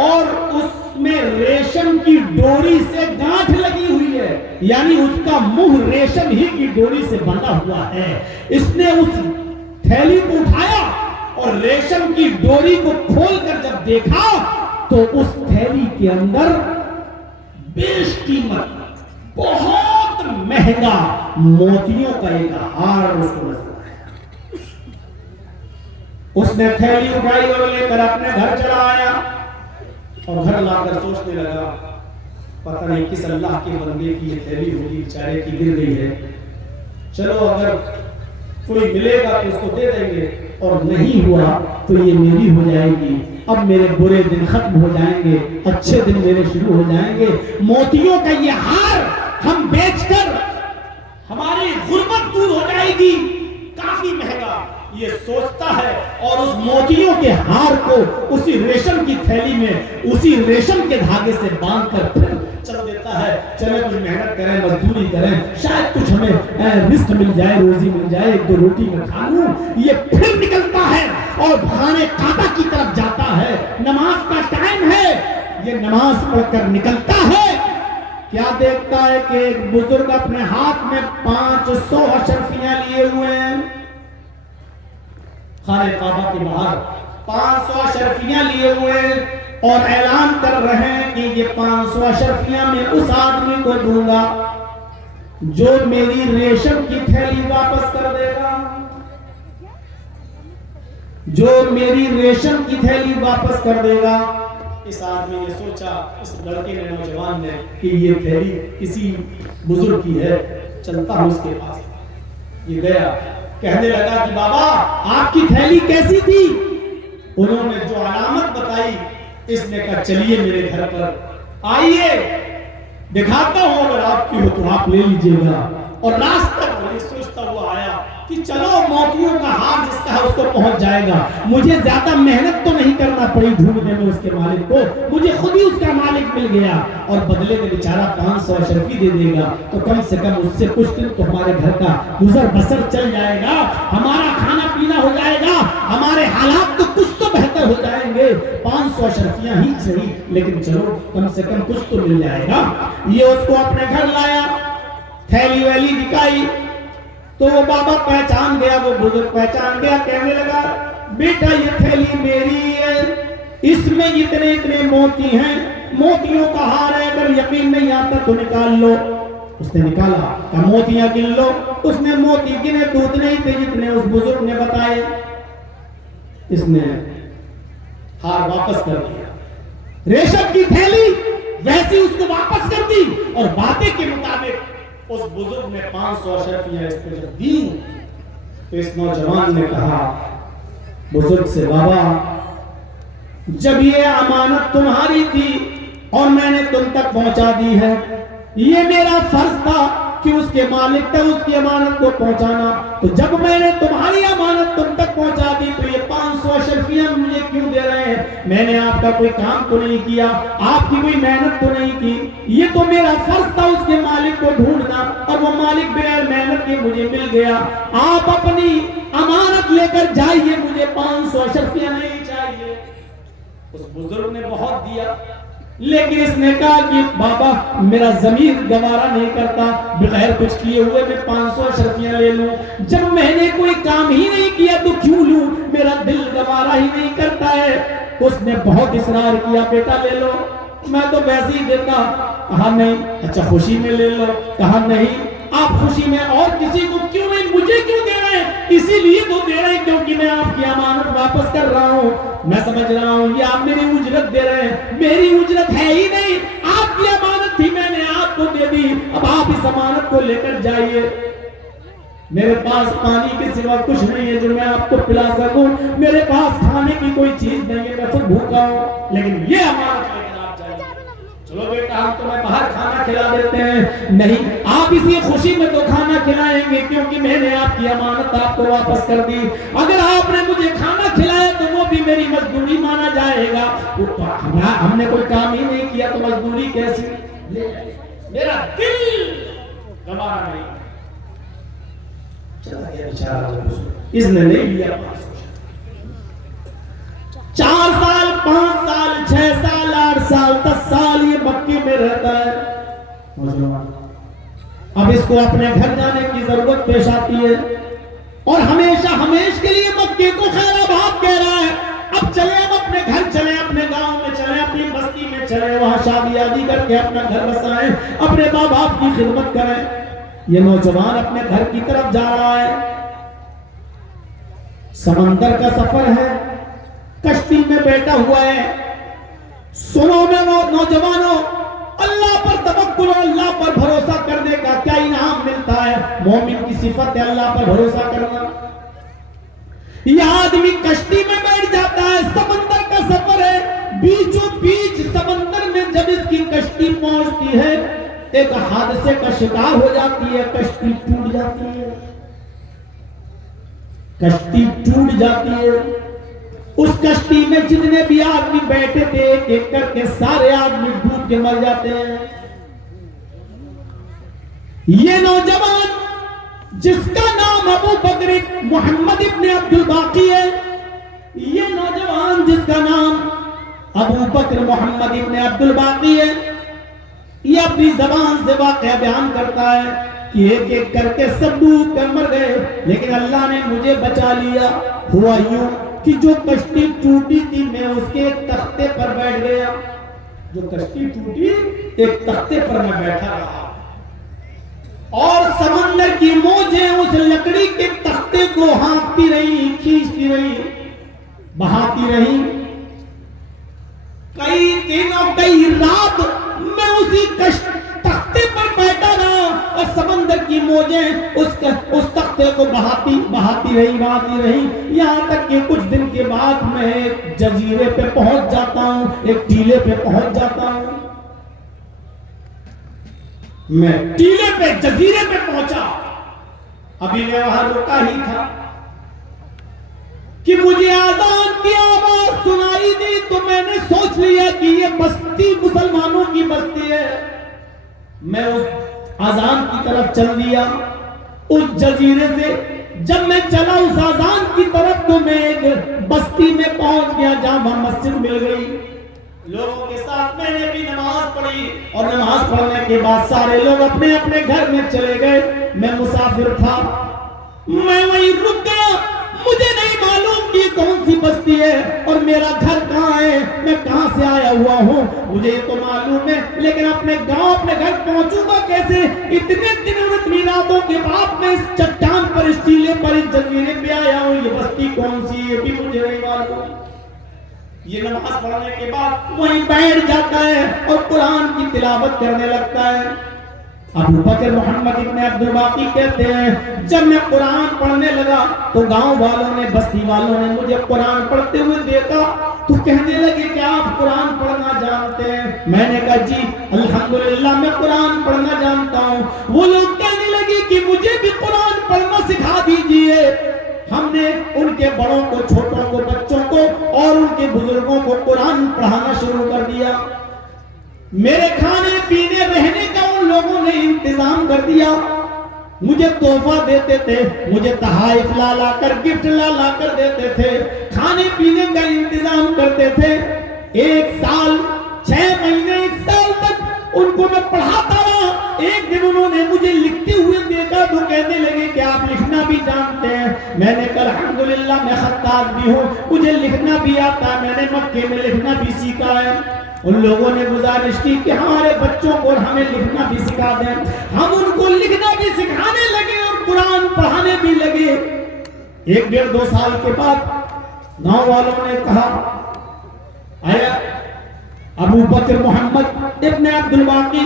اور اس میں ریشم کی ڈوری سے گانٹھ لگی ہوئی ہے، یعنی اس کا منہ ریشم ہی کی ڈوری سے بندھا ہوا ہے۔ اس نے اس تھیلی کو اٹھایا اور ریشم کی ڈوری کو کھول کر جب دیکھا تو اس تھیلی کے اندر بیش قیمت، بہت مہنگا موتیوں کا ایک ہار اس کو نظر آیا۔ اس نے تھیلی اٹھائی اور لے کر اپنے گھر چلا آیا، اور گھر لا کر سوچنے لگا پتہ نہیں کس اللہ کے بندے کی یہ تھیلی ہوگی، بیچارے کی گر گئی ہے، چلو اگر کوئی ملے گا تو اس کو دے دیں گے، اور نہیں ہوا تو یہ میری ہو جائے گی، اب میرے برے دن ختم ہو جائیں گے، اچھے دن میرے شروع ہو جائیں گے۔ موتیوں کا یہ ہار ہم بیچ کر ہماری غربت دور ہو جائے گی، کافی مہنگا یہ سوچتا ہے، اور اس موتیوں کے ہار کو اسی ریشم کی تھیلی میں اسی ریشم کے دھاگے سے باندھ کر پھر چل دیتا ہے، چلے کچھ محنت کریں، مزدوری کریں، شاید کچھ ہمیں رزق مل جائے، روزی مل جائے، ایک دو روٹی میں کھا لوں۔ یہ پھر نکلتا ہے اور خانے کعبہ کی طرف جاتا ہے، نماز کا ٹائم ہے، یہ نماز پڑھ کر نکلتا ہے، کیا دیکھتا ہے کہ ایک بزرگ اپنے ہاتھ میں 500 اشرفیاں لیے ہوئے ہیں، خانہ کعبہ کے باہر 500 اشرفیاں لیے ہوئے ہیں، اور اعلان کر رہے ہیں کہ یہ 500 اشرفیاں میں اس آدمی کو دوں گا جو میری ریشم کی تھیلی واپس کر دے گا، جو میری ریشم کی تھیلی واپس کر دے گا۔ اس آدمی نے سوچا، اس لڑکے نے، نوجوان نے، کہ یہ تھیلی کسی بزرگ کی ہے، چلتا ہوں اس کے پاس۔ یہ گیا، کہنے لگا کہ بابا آپ کی تھیلی کیسی تھی؟ انہوں نے جو علامت بتائی، اس نے کہا چلیے میرے گھر پر آئیے، دکھاتا ہوں، اگر آپ کی ہو تو آپ لے لیجئے گا۔ اور راستہ پر یہ سوچتا ہوا آیا، کہ چلو موتیوں کا ہار جس کا ہے اس کو پہنچ جائے گا، مجھے زیادہ محنت تو نہیں کرنا پڑی ڈھونڈنے میں اس کے مالک کو، مجھے خود ہی اس کا مالک مل گیا، اور بدلے میں بیچارہ 500 اشرفی دے دے گا تو کم سے کم اس سے کچھ دن تو ہمارے گھر کا گزر بسر چل جائے گا، ہمارا کھانا پینا ہو جائے گا، ہمارے حالات تو کچھ تو بہتر ہو جائیں گے، 500 اشرفیاں ہی صحیح لیکن چلو کم سے کم کچھ تو مل جائے گا۔ یہ اس کو اپنے گھر لایا، تھیلی ویلی دکھائی تو وہ بابا پہچان گیا، وہ بزرگ پہچان گیا، کہنے لگا بیٹا یہ تھیلی میری ہے، اس میں اتنے اتنے موتی ہیں، موتیوں کا ہار ہے، اگر یقین نہیں آتا تو نکال لو۔ اس نے نکالا، کہ موتیاں گن لو، اس نے موتی گنے تو اتنے ہی تھے جتنے اس بزرگ نے بتائے، اس نے ہار واپس کر دیا، ریشم کی تھیلی ویسی اس کو واپس کر دی، اور وعدے کے مطابق اس بزرگ نے 500 اشرفیاں اس کو جب دی تو اس نوجوان نے کہا بزرگ سے بابا جب یہ امانت تمہاری تھی اور میں نے تم تک پہنچا دی ہے، یہ میرا فرض تھا کہ اس کے مالک تک اس کی امانت کو پہنچانا، تو جب میں نے تمہاری امانت تم تک پہنچا دی تو یہ 500 اشرفیاں مجھے کیوں دے رہے ہیں؟ میں نے آپ کا کوئی کام تو نہیں کیا، آپ کی کوئی محنت تو نہیں کی، یہ تو میرا فرض تھا اس کے مالک کو ڈھونڈنا، اور وہ مالک بغیر محنت کے مجھے مل گیا، آپ اپنی امانت لے کر جائیے، مجھے 500 اشرفیاں نہیں چاہیے۔ اس بزرگ نے بہت دیا، لیکن اس نے کہا کہ بابا میرا ضمیر گوارا نہیں کرتا بغیر کچھ کیے ہوئے میں 500 اشرفیاں لے لوں، جب میں نے کوئی کام ہی نہیں کیا تو کیوں لوں، میرا دل گوارا ہی نہیں کرتا ہے۔ اس نے بہت اصرار کیا بیٹا لے لو، میں تو ویسے ہی دیتا، کہا نہیں، اچھا خوشی میں لے لو، کہا نہیں، آپ خوشی میں اور کسی کو کیوں نہیں، مجھے کیوں دے رہے ہیں؟ اسی لیے تو دے رہے ہیں کیونکہ میں آپ کی امانت واپس کر رہا ہوں، میں سمجھ رہا ہوں یہ آپ میری اجرت دے رہے ہیں، میری اجرت ہے ہی نہیں، آپ کی امانت تھی میں نے آپ کو دے دی، اب آپ اس امانت کو لے کر جائیے، میرے پاس پانی کے سوا کچھ نہیں ہے جو میں آپ کو پلا سکوں، میرے پاس کھانے کی کوئی چیز نہیں ہے، میں خود بھوکا ہوں، لیکن یہ امانت لے کر آپ جائیے۔ چلو بیٹا ہم تمہیں باہر کھانا کھلا دیتے ہیں، نہیں آپ اسی خوشی میں تو کھانا کھلائیں گے کیونکہ میں نے آپ کی امانت آپ کو واپس کر دی، اگر آپ نے مجھے کھانا کھلایا تو وہ بھی میری مزدوری مانا جائے گا، ہم نے کوئی کام ہی نہیں کیا تو مزدوری کیسی، میرا دل گوارا نہیں، چلا گیا بیچارہ، اس نے نہیں لیا 4 سال 5 سال 6 سال 8 سال 10 سال یہ مکے میں رہتا ہے، اب اس کو اپنے گھر جانے کی ضرورت پیش آتی ہے، اور ہمیشہ ہمیش کے لیے مکے کو خیر آباد کہہ رہا ہے، اب چلیں ہم اپنے گھر چلیں، اپنے گاؤں میں چلیں، اپنی بستی میں چلیں، وہاں شادی آدی کر کے اپنا گھر بسائیں، اپنے ماں باپ کی خدمت کریں۔ یہ نوجوان اپنے گھر کی طرف جا رہا ہے، سمندر کا سفر ہے، کشتی میں بیٹھا ہوا ہے، سنو میں نوجوانوں، اللہ پر توکل اور اللہ پر بھروسہ کرنے کا کیا انعام ملتا ہے، مومن کی صفت ہے اللہ پر بھروسہ کرنا۔ یہ آدمی کشتی میں بیٹھ جاتا ہے، سمندر کا سفر ہے، بیچوں بیچ سمندر میں جب اس کی کشتی پہنچتی ہے ایک حادثے کا شکار ہو جاتی ہے، کشتی ٹوٹ جاتی ہے، کشتی ٹوٹ جاتی ہے، اس کشتی میں جتنے بھی آدمی بیٹھے تھے ایک ایک کر کے سارے آدمی ڈوب کے مر جاتے ہیں۔ یہ نوجوان جس کا نام ابو بکر محمد ابن عبد الباقی ہے، یہ نوجوان جس کا نام ابو بکر محمد ابن عبد الباقی ہے، یہ اپنی زبان سے واقعہ بیان کرتا ہے کہ ایک ایک کر کے سب ڈوب کر مر گئے، لیکن اللہ نے مجھے بچا لیا۔ ہوا یوں کہ جو کشتی ٹوٹی تھی میں اس کے ایک تختے پر بیٹھ گیا، جو کشتی ٹوٹی ایک تختے پر میں بیٹھا رہا، اور سمندر کی موجیں اس لکڑی کے تختے کو ہانکتی رہی، کھینچتی رہی، بہاتی رہی، کئی دن اور کئی رات میں اسی تختے پر بیٹھا رہا، اور سمندر کی موجیں اس تختے کو بہاتی رہی، یہاں تک کہ کچھ دن کے بعد میں ایک جزیرے پہ پہنچ جاتا ہوں، ایک ٹیلے پہ پہنچ جاتا ہوں، میں ٹیلے پہ جزیرے پہ پہنچا، ابھی میں وہاں رکا ہی تھا کہ مجھے اذان کی آواز سنائی دی تو میں نے سوچ لیا کہ یہ بستی مسلمانوں کی بستی ہے. میں اس اذان کی طرف چل دیا. اس جزیرے سے جب میں چلا اس اذان کی طرف تو میں ایک بستی میں پہنچ گیا جہاں وہاں مسجد مل گئی. لوگوں کے ساتھ میں نے بھی نماز پڑھی اور نماز پڑھنے کے بعد سارے لوگ اپنے اپنے گھر میں چلے گئے. میں مسافر تھا, میں وہیں رک گیا. مجھے نہیں معلوم کہ کون سی بستی ہے اور میرا گھر کہاں ہے, میں کہاں سے آیا ہوا ہوں. مجھے یہ تو معلوم ہے لیکن اپنے گاؤں اپنے گھر پہنچوں گا کیسے؟ اتنے دنوں اتنی راتوں کے بعد میں اس چٹان پر اس ٹیلے پر اس جزیرے پہ آیا ہوں. یہ بستی کون سی ہے بھی مجھے نہیں معلوم. یہ نماز پڑھنے کے بعد وہیں بیٹھ جاتا ہے اور قرآن کی تلاوت کرنے لگتا ہے. ابو بکر محمد ابن عبد الباقی کہتے ہیں جب میں قرآن پڑھنے لگا تو گاؤں والوں نے بستی والوں نے مجھے قرآن پڑھتے ہوئے دیکھا تو کہنے لگے کہ آپ قرآن پڑھنا جانتے ہیں؟ میں نے کہا جی الحمدللہ میں قرآن پڑھنا جانتا ہوں. وہ لوگ کہنے لگے کہ مجھے بھی قرآن پڑھنا سکھا دیجئے. ہم نے ان کے بڑوں کو, چھوٹوں کو, بچوں کو اور ان کے بزرگوں کو قرآن پڑھانا شروع کر دیا. میرے کھانے پینے رہنے کا ان لوگوں نے انتظام کر دیا. مجھے تحفہ دیتے تھے, مجھے تحائف لا لا کر گفٹ لا لا کر دیتے تھے, کھانے پینے کا انتظام کرتے تھے. 1 سال 6 مہینے 1 سال تک ان کو میں پڑھاتا رہا. ایک دن انہوں نے مجھے لکھتے ہوئے دیکھا تو کہنے لگے کہ آپ لکھنا بھی جانتے ہیں؟ میں نے کہا الحمدللہ میں خطاط بھی ہوں, مجھے لکھنا بھی آتا ہے, میں نے مکے میں لکھنا بھی سیکھا ہے. ان لوگوں نے گزارش کی کہ ہمارے بچوں کو ہمیں لکھنا بھی سکھا دیں. ہم ان کو لکھنا بھی سکھانے لگے اور قرآن پڑھانے بھی لگے. 1-1.5-2 سال کے بعد گاؤں والوں نے کہا آیا ابو بکر محمد ابن عبد الباقی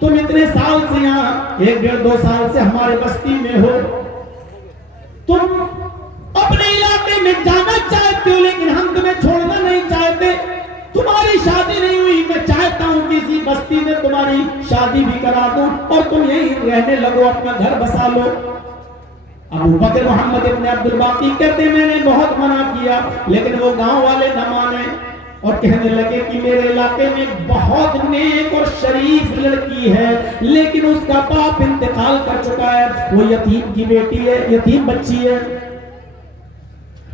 تم اتنے سال سے یہاں 1-1.5-2 سال سے ہمارے بستی میں ہو, تم اپنے علاقے میں جانا چاہتے ہو لیکن ہم تمہیں چھوڑنا نہیں چاہتے. تمہاری شادی نہیں ہوئی, میں چاہتا ہوں کسی بستی میں تمہاری شادی بھی کرا دوں اور تم یہیں رہنے لگو, اپنا گھر بسا لو. ابو بکر محمد ابن عبد الباقی کہتے میں نے بہت منع کیا لیکن وہ گاؤں والے نہ مانے اور کہنے لگے کہ میرے علاقے میں بہت نیک اور شریف لڑکی ہے لیکن اس کا باپ انتقال کر چکا ہے, وہ یتیم کی بیٹی ہے, یتیم بچی ہے.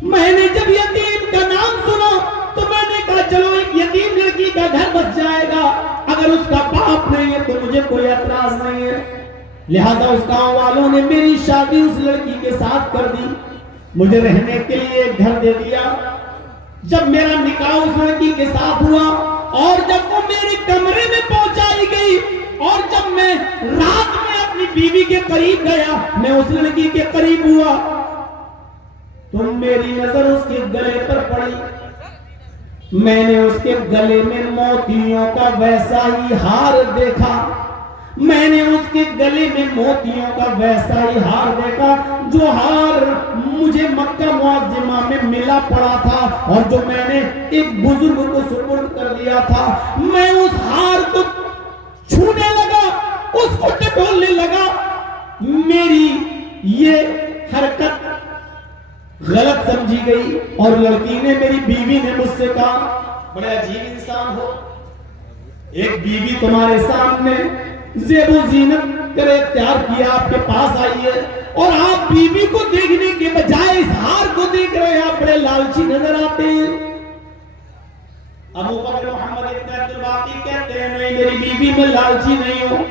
میں نے جب یتیم کا نام سنا تو میں نے کہا چلو ایک یتیم لڑکی کا گھر بس جائے گا, اگر اس کا باپ نہیں ہے تو مجھے کوئی اعتراض نہیں ہے. لہذا اس گاؤں والوں نے میری شادی اس لڑکی کے ساتھ کر دی, مجھے رہنے کے لیے ایک گھر دے دیا. جب میرا نکاح اس لڑکی کے ساتھ ہوا اور جب وہ میرے کمرے میں پہنچائی گئی اور جب میں رات میں اپنی بیوی کے قریب گیا, میں اس لڑکی کے قریب ہوا تو میری نظر اس کے گلے پر پڑی. میں نے اس کے گلے میں موتیوں کا ویسا ہی ہار دیکھا, میں نے اس کے گلے میں موتیوں کا ویسا ہی ہار دیکھا جو ہار مجھے مکہ معظمہ میں ملا پڑا تھا اور جو میں نے ایک بزرگ کو سپرد کر دیا تھا. میں اس ہار کو چھونے لگا, اس کو ٹٹولنے لگا. میری یہ حرکت غلط سمجھی گئی اور لڑکی نے, میری بیوی نے مجھ سے کہا بڑے عجیب انسان ہو, ایک بیوی تمہارے سامنے زیب و زینت کر اختیار کیا آپ کے پاس آئی ہے اور آپ بیوی کو دیکھنے کے بجائے اس ہار کو دیکھ رہے ہیں, آپ بڑے لالچی نظر آتے ہیں. ابو بکر محمد ابن عبد الباقی کہتے ہیں نہیں میری بیوی میں لالچی نہیں ہوں,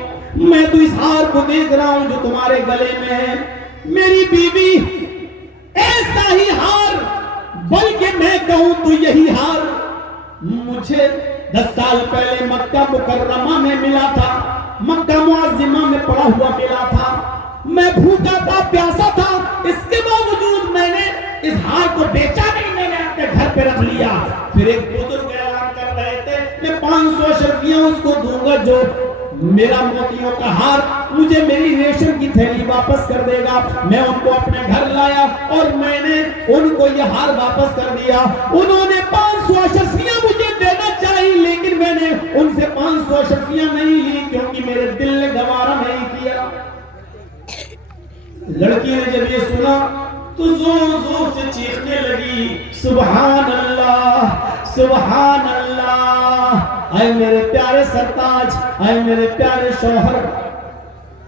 میں تو اس ہار کو دیکھ رہا ہوں جو تمہارے گلے میں ہے. میری بیوی ایسا ہی ہار, بلکہ میں کہوں تو یہی ہار مجھے 10 سال پہلے مکہ مکرمہ میں ملا تھا, مکہ معظمہ میں پڑا ہوا ملا تھا. میں بھوکا تھا, پیاسا تھا, اس کے باوجود میں نے اس ہار کو بیچا نہیں, میں نے اپنے گھر پہ رکھ لیا. پھر ایک بزرگ اعلان کر رہے تھے میں 500 اشرفیاں اس کو دوں گا جو میرا موتیوں کا ہار مجھے میری ریشم کی تھیلی واپس کر دے گا. میں ان کو اپنے گھر لایا اور میں نے ان کو یہ ہار واپس کر دیا. انہوں نے 500 اشرفیاں مجھے دینا چاہی لیکن میں نے ان سے 500 اشرفیاں نہیں لی کیونکہ میرے دل نے گوارا نہیں کیا. لڑکی نے جب یہ سنا تو زور زور سے چیخنے لگی، سبحان اللہ سبحان اللہ، اے میرے پیارے سرتاج، اے میرے پیارے شوہر،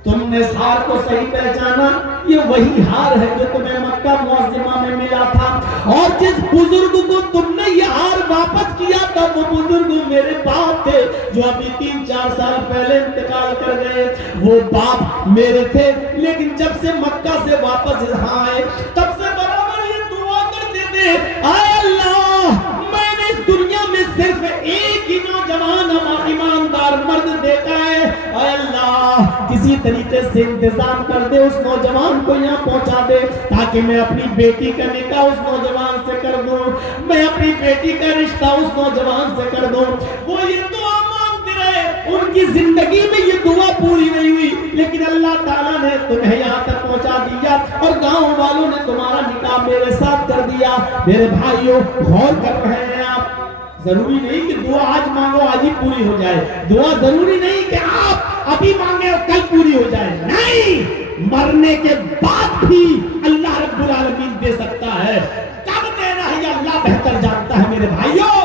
تم نے اس ہار کو صحیح پہچانا، یہ وہی ہار ہے جو تمہیں مکہ معظمہ میں ملا تھا، اور جس بزرگ کو تم نے یہ ہار واپس کیا تھا وہ بزرگ میرے باپ تھے جو ابھی 3-4 سال پہلے انتقال کر گئے، وہ باپ میرے تھے، لیکن جب سے مکہ سے واپس یہاں آئے تب سے برابر یہ دعا کرتے تھے، اے اللہ میں نے اس دنیا میں صرف ایک ہی نوجوان ایماندار مرد دیکھا ہے، اے اللہ کسی طریقے سے انتظام کر دے، اس نوجوان کو یہاں پہنچا دے تاکہ میں اپنی بیٹی کا نکاح اس نوجوان سے کر دوں، میں اپنی بیٹی کا رشتہ اس نوجوان سے کر دوں۔ وہ یہ دعا مانگتے رہے، ان کی زندگی میں یہ دعا پوری نہیں ہوئی، لیکن اللہ تعالیٰ نے تمہیں یہاں تک پہنچا دیا اور گاؤں والوں نے تمہارا نکاح میرے ساتھ کر دیا۔ میرے بھائیوں غور کر رہے ہیں آپ، ضروری نہیں کہ دعا آج مانگو آج ہی پوری ہو جائے، دعا ضروری نہیں کہ آپ ابھی مانگے اور کل پوری ہو جائے، نہیں، مرنے کے بعد بھی اللہ رب العالمین دے سکتا ہے، کب دینا ہے یہ اللہ بہتر جانتا ہے۔ میرے بھائیوں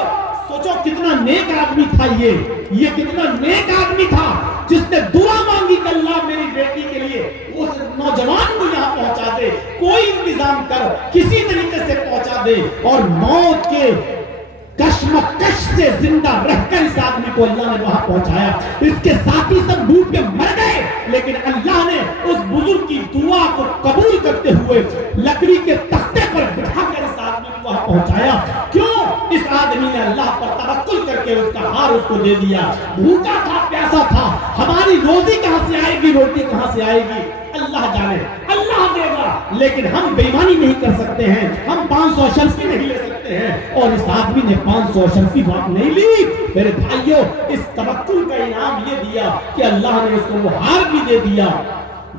سوچو کتنا نیک آدمی تھا یہ کتنا نیک آدمی تھا جس نے دعا مانگی کہ اللہ میری بیٹی کے لیے اس نوجوان کو یہاں پہنچا دے، کوئی انتظام کر کسی طریقے سے پہنچا دے، اور موت کے کشمکش سے زندہ رہ کر اس آدمی کو اللہ نے وہاں پہنچایا۔ اس کے ساتھی سب ڈوب کے مر گئے، لیکن اللہ نے اس بزرگ کی دعا کو قبول کرتے ہوئے لکڑی کے تختے پر بٹھا کر اس آدمی کو وہاں پہنچایا۔ کیوں؟ اس آدمی نے اللہ پر توکل کر کے اس کا ہار اس کو دے دیا۔ بھوکا تھا، پیاسا تھا، ہماری روزی کہاں سے آئے گی، روٹی کہاں سے آئے گی اللہ جانے، اللہ دے گا، لیکن ہم بے ایمانی نہیں کر سکتے ہیں، ہم 500 شرفی نہیں لے سکتے ہیں، اور اس آدمی نے 500 شرفی بات نہیں لی۔ میرے بھائیوں اس توکل کا انعام یہ دیا کہ اللہ نے اس کو وہ ہار بھی دے دیا،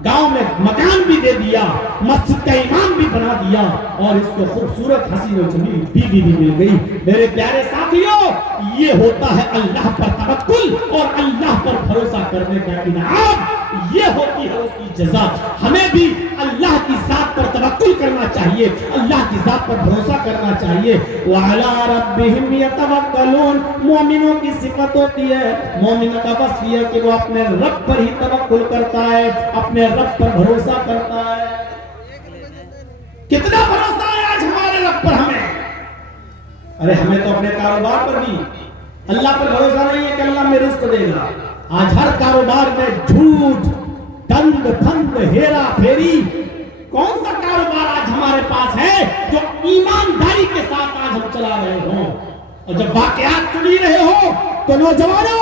گاؤں میں مکان بھی دے دیا، مسجد کا امام بھی بنا دیا، اور اس کو خوبصورت حسین و جمیل بیوی بھی مل گئی۔ میرے پیارے ساتھیوں یہ ہوتا ہے اللہ پر توکل اور اللہ پر بھروسہ کرنے کا انعام، یہ ہوتی ہے اس کی جزا۔ ہمیں بھی اللہ کی ذات پر توکل کرنا چاہیے، اللہ کی ذات پر بھروسہ کرنا چاہیے۔ وَعَلَىٰ رَبِّهِمْ يَتَوَكَّلُونَ، مومنوں کی صفت ہوتی ہے، مومن کا وصف یہ ہے کہ وہ اپنے رب پر ہی توکل کرتا ہے، اپنے رب پر بھروسہ کرتا ہے۔ کتنا بھروسہ ہے آج ہمارے رب پر ہمیں؟ ارے ہمیں تو اپنے کاروبار پر بھی اللہ پر بھروسہ نہیں ہے کہ اللہ میں رزق دے گا۔ آج ہر کاروبار میں جھوٹ، دند پھند، ہیرا پھیری، کون سا کاروبار آج ہمارے پاس ہے جو ایمانداری کے ساتھ آج ہم چلا رہے ہوں؟ اور جب واقعات سنی رہے ہو تو نوجوانوں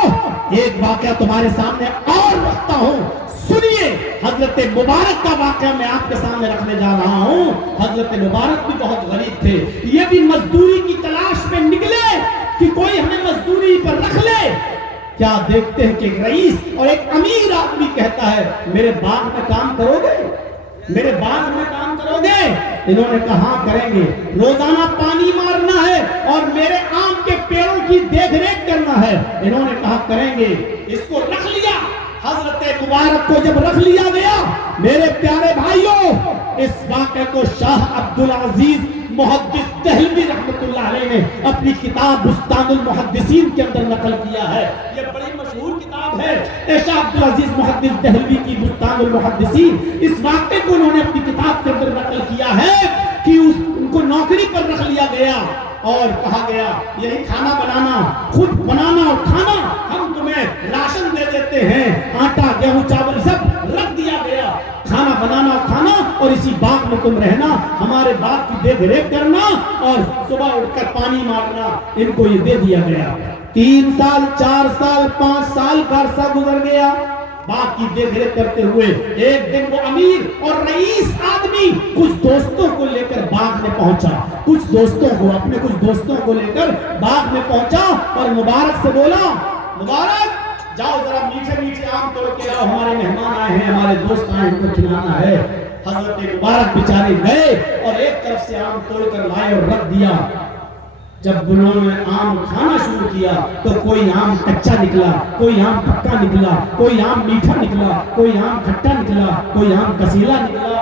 ایک واقعہ تمہارے سامنے اور رکھتا ہوں، سنیے۔ حضرت مبارک کا واقعہ میں آپ کے سامنے رکھنے جا رہا ہوں۔ حضرت مبارک بھی بہت غریب تھے، یہ بھی مزدوری کی تلاش میں نکلے کہ کوئی ہمیں مزدوری پر رکھ لے۔ کیا دیکھتے ہیں کہ ایک رئیس اور ایک امیر آدمی کہتا ہے میرے باغ میں کام کرو گے، میرے باغ میں کام کرو گے؟ انہوں نے کہا ہاں کریں گے، روزانہ پانی مارنا ہے اور میرے آم کے پیڑوں کی دیکھ ریکھ کرنا ہے۔ انہوں نے کہا کریں گے۔ اس کو رکھ لیا، حضرت مبارک کو جب رکھ لیا گیا، میرے پیارے بھائیوں اس واقعے کو شاہ عبدالعزیز محدث دہلوی رحمت اللہ علیہ نے اپنی کتاب بستان المحدثین کے اندر نقل کیا ہے۔ یہ بڑی مشہور کتاب ہے شاہ عبدالعزیز محدث دہلوی کی بستان المحدثین۔ اس واقعے کو انہوں نے اپنی کتاب کے اندر نقل کیا ہے کہ ان کو نوکری پر رکھ لیا گیا اور کہا گیا یہی کھانا بنانا، خود بنانا اور کھانا، ہم تمہیں راشن دے دیتے ہیں، آٹا گیہوں چاول سب رکھ دیا گیا، کھانا بنانا اور کھانا، اور اسی باغ میں تم رہنا، ہمارے باغ کی دیکھ ریکھ کرنا اور صبح اٹھ کر پانی مارنا۔ ان کو یہ دے دیا گیا۔ 3 سال 4 سال 5 سال کا عرصہ گزر گیا باغ کی دیکھ ریکھ کرتے ہوئے۔ ایک دن وہ امیر اور رئیس آدمی کچھ دوستوں کو لے کر باغ میں پہنچا، اپنے کچھ دوستوں کو لے کر باغ میں پہنچا اور مبارک سے بولا مبارک جاؤ ذرا میٹھے میٹھے آم توڑ کے آؤ، ہمارے مہمان آئے ہیں، ہمارے دوست آئے ہیں، ان کو کھلانا ہے۔ حضرت مبارک بیچارے گئے اور ایک طرف سے آم توڑ کر لائے اور رکھ دیا۔ جب انہوں نے آم کھانا شروع کیا تو کوئی آم کچا نکلا، کوئی آم پکا نکلا، کوئی آم میٹھا نکلا، کوئی آم کھٹا نکلا، کوئی آم کسیلا نکلا۔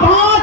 5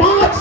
5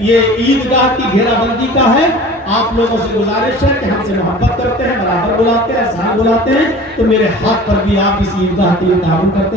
یہ عیدگاہ کی گھیرا بندی کا ہے. آپ لوگوں سے گزارش ہے کہ ہم سے محبت کرتے ہیں، برابر بلاتے ہیں، احسان بلاتے ہیں، تو میرے ہاتھ پر بھی آپ اس عیدگاہ کے لیے تعاون کرتے ہیں.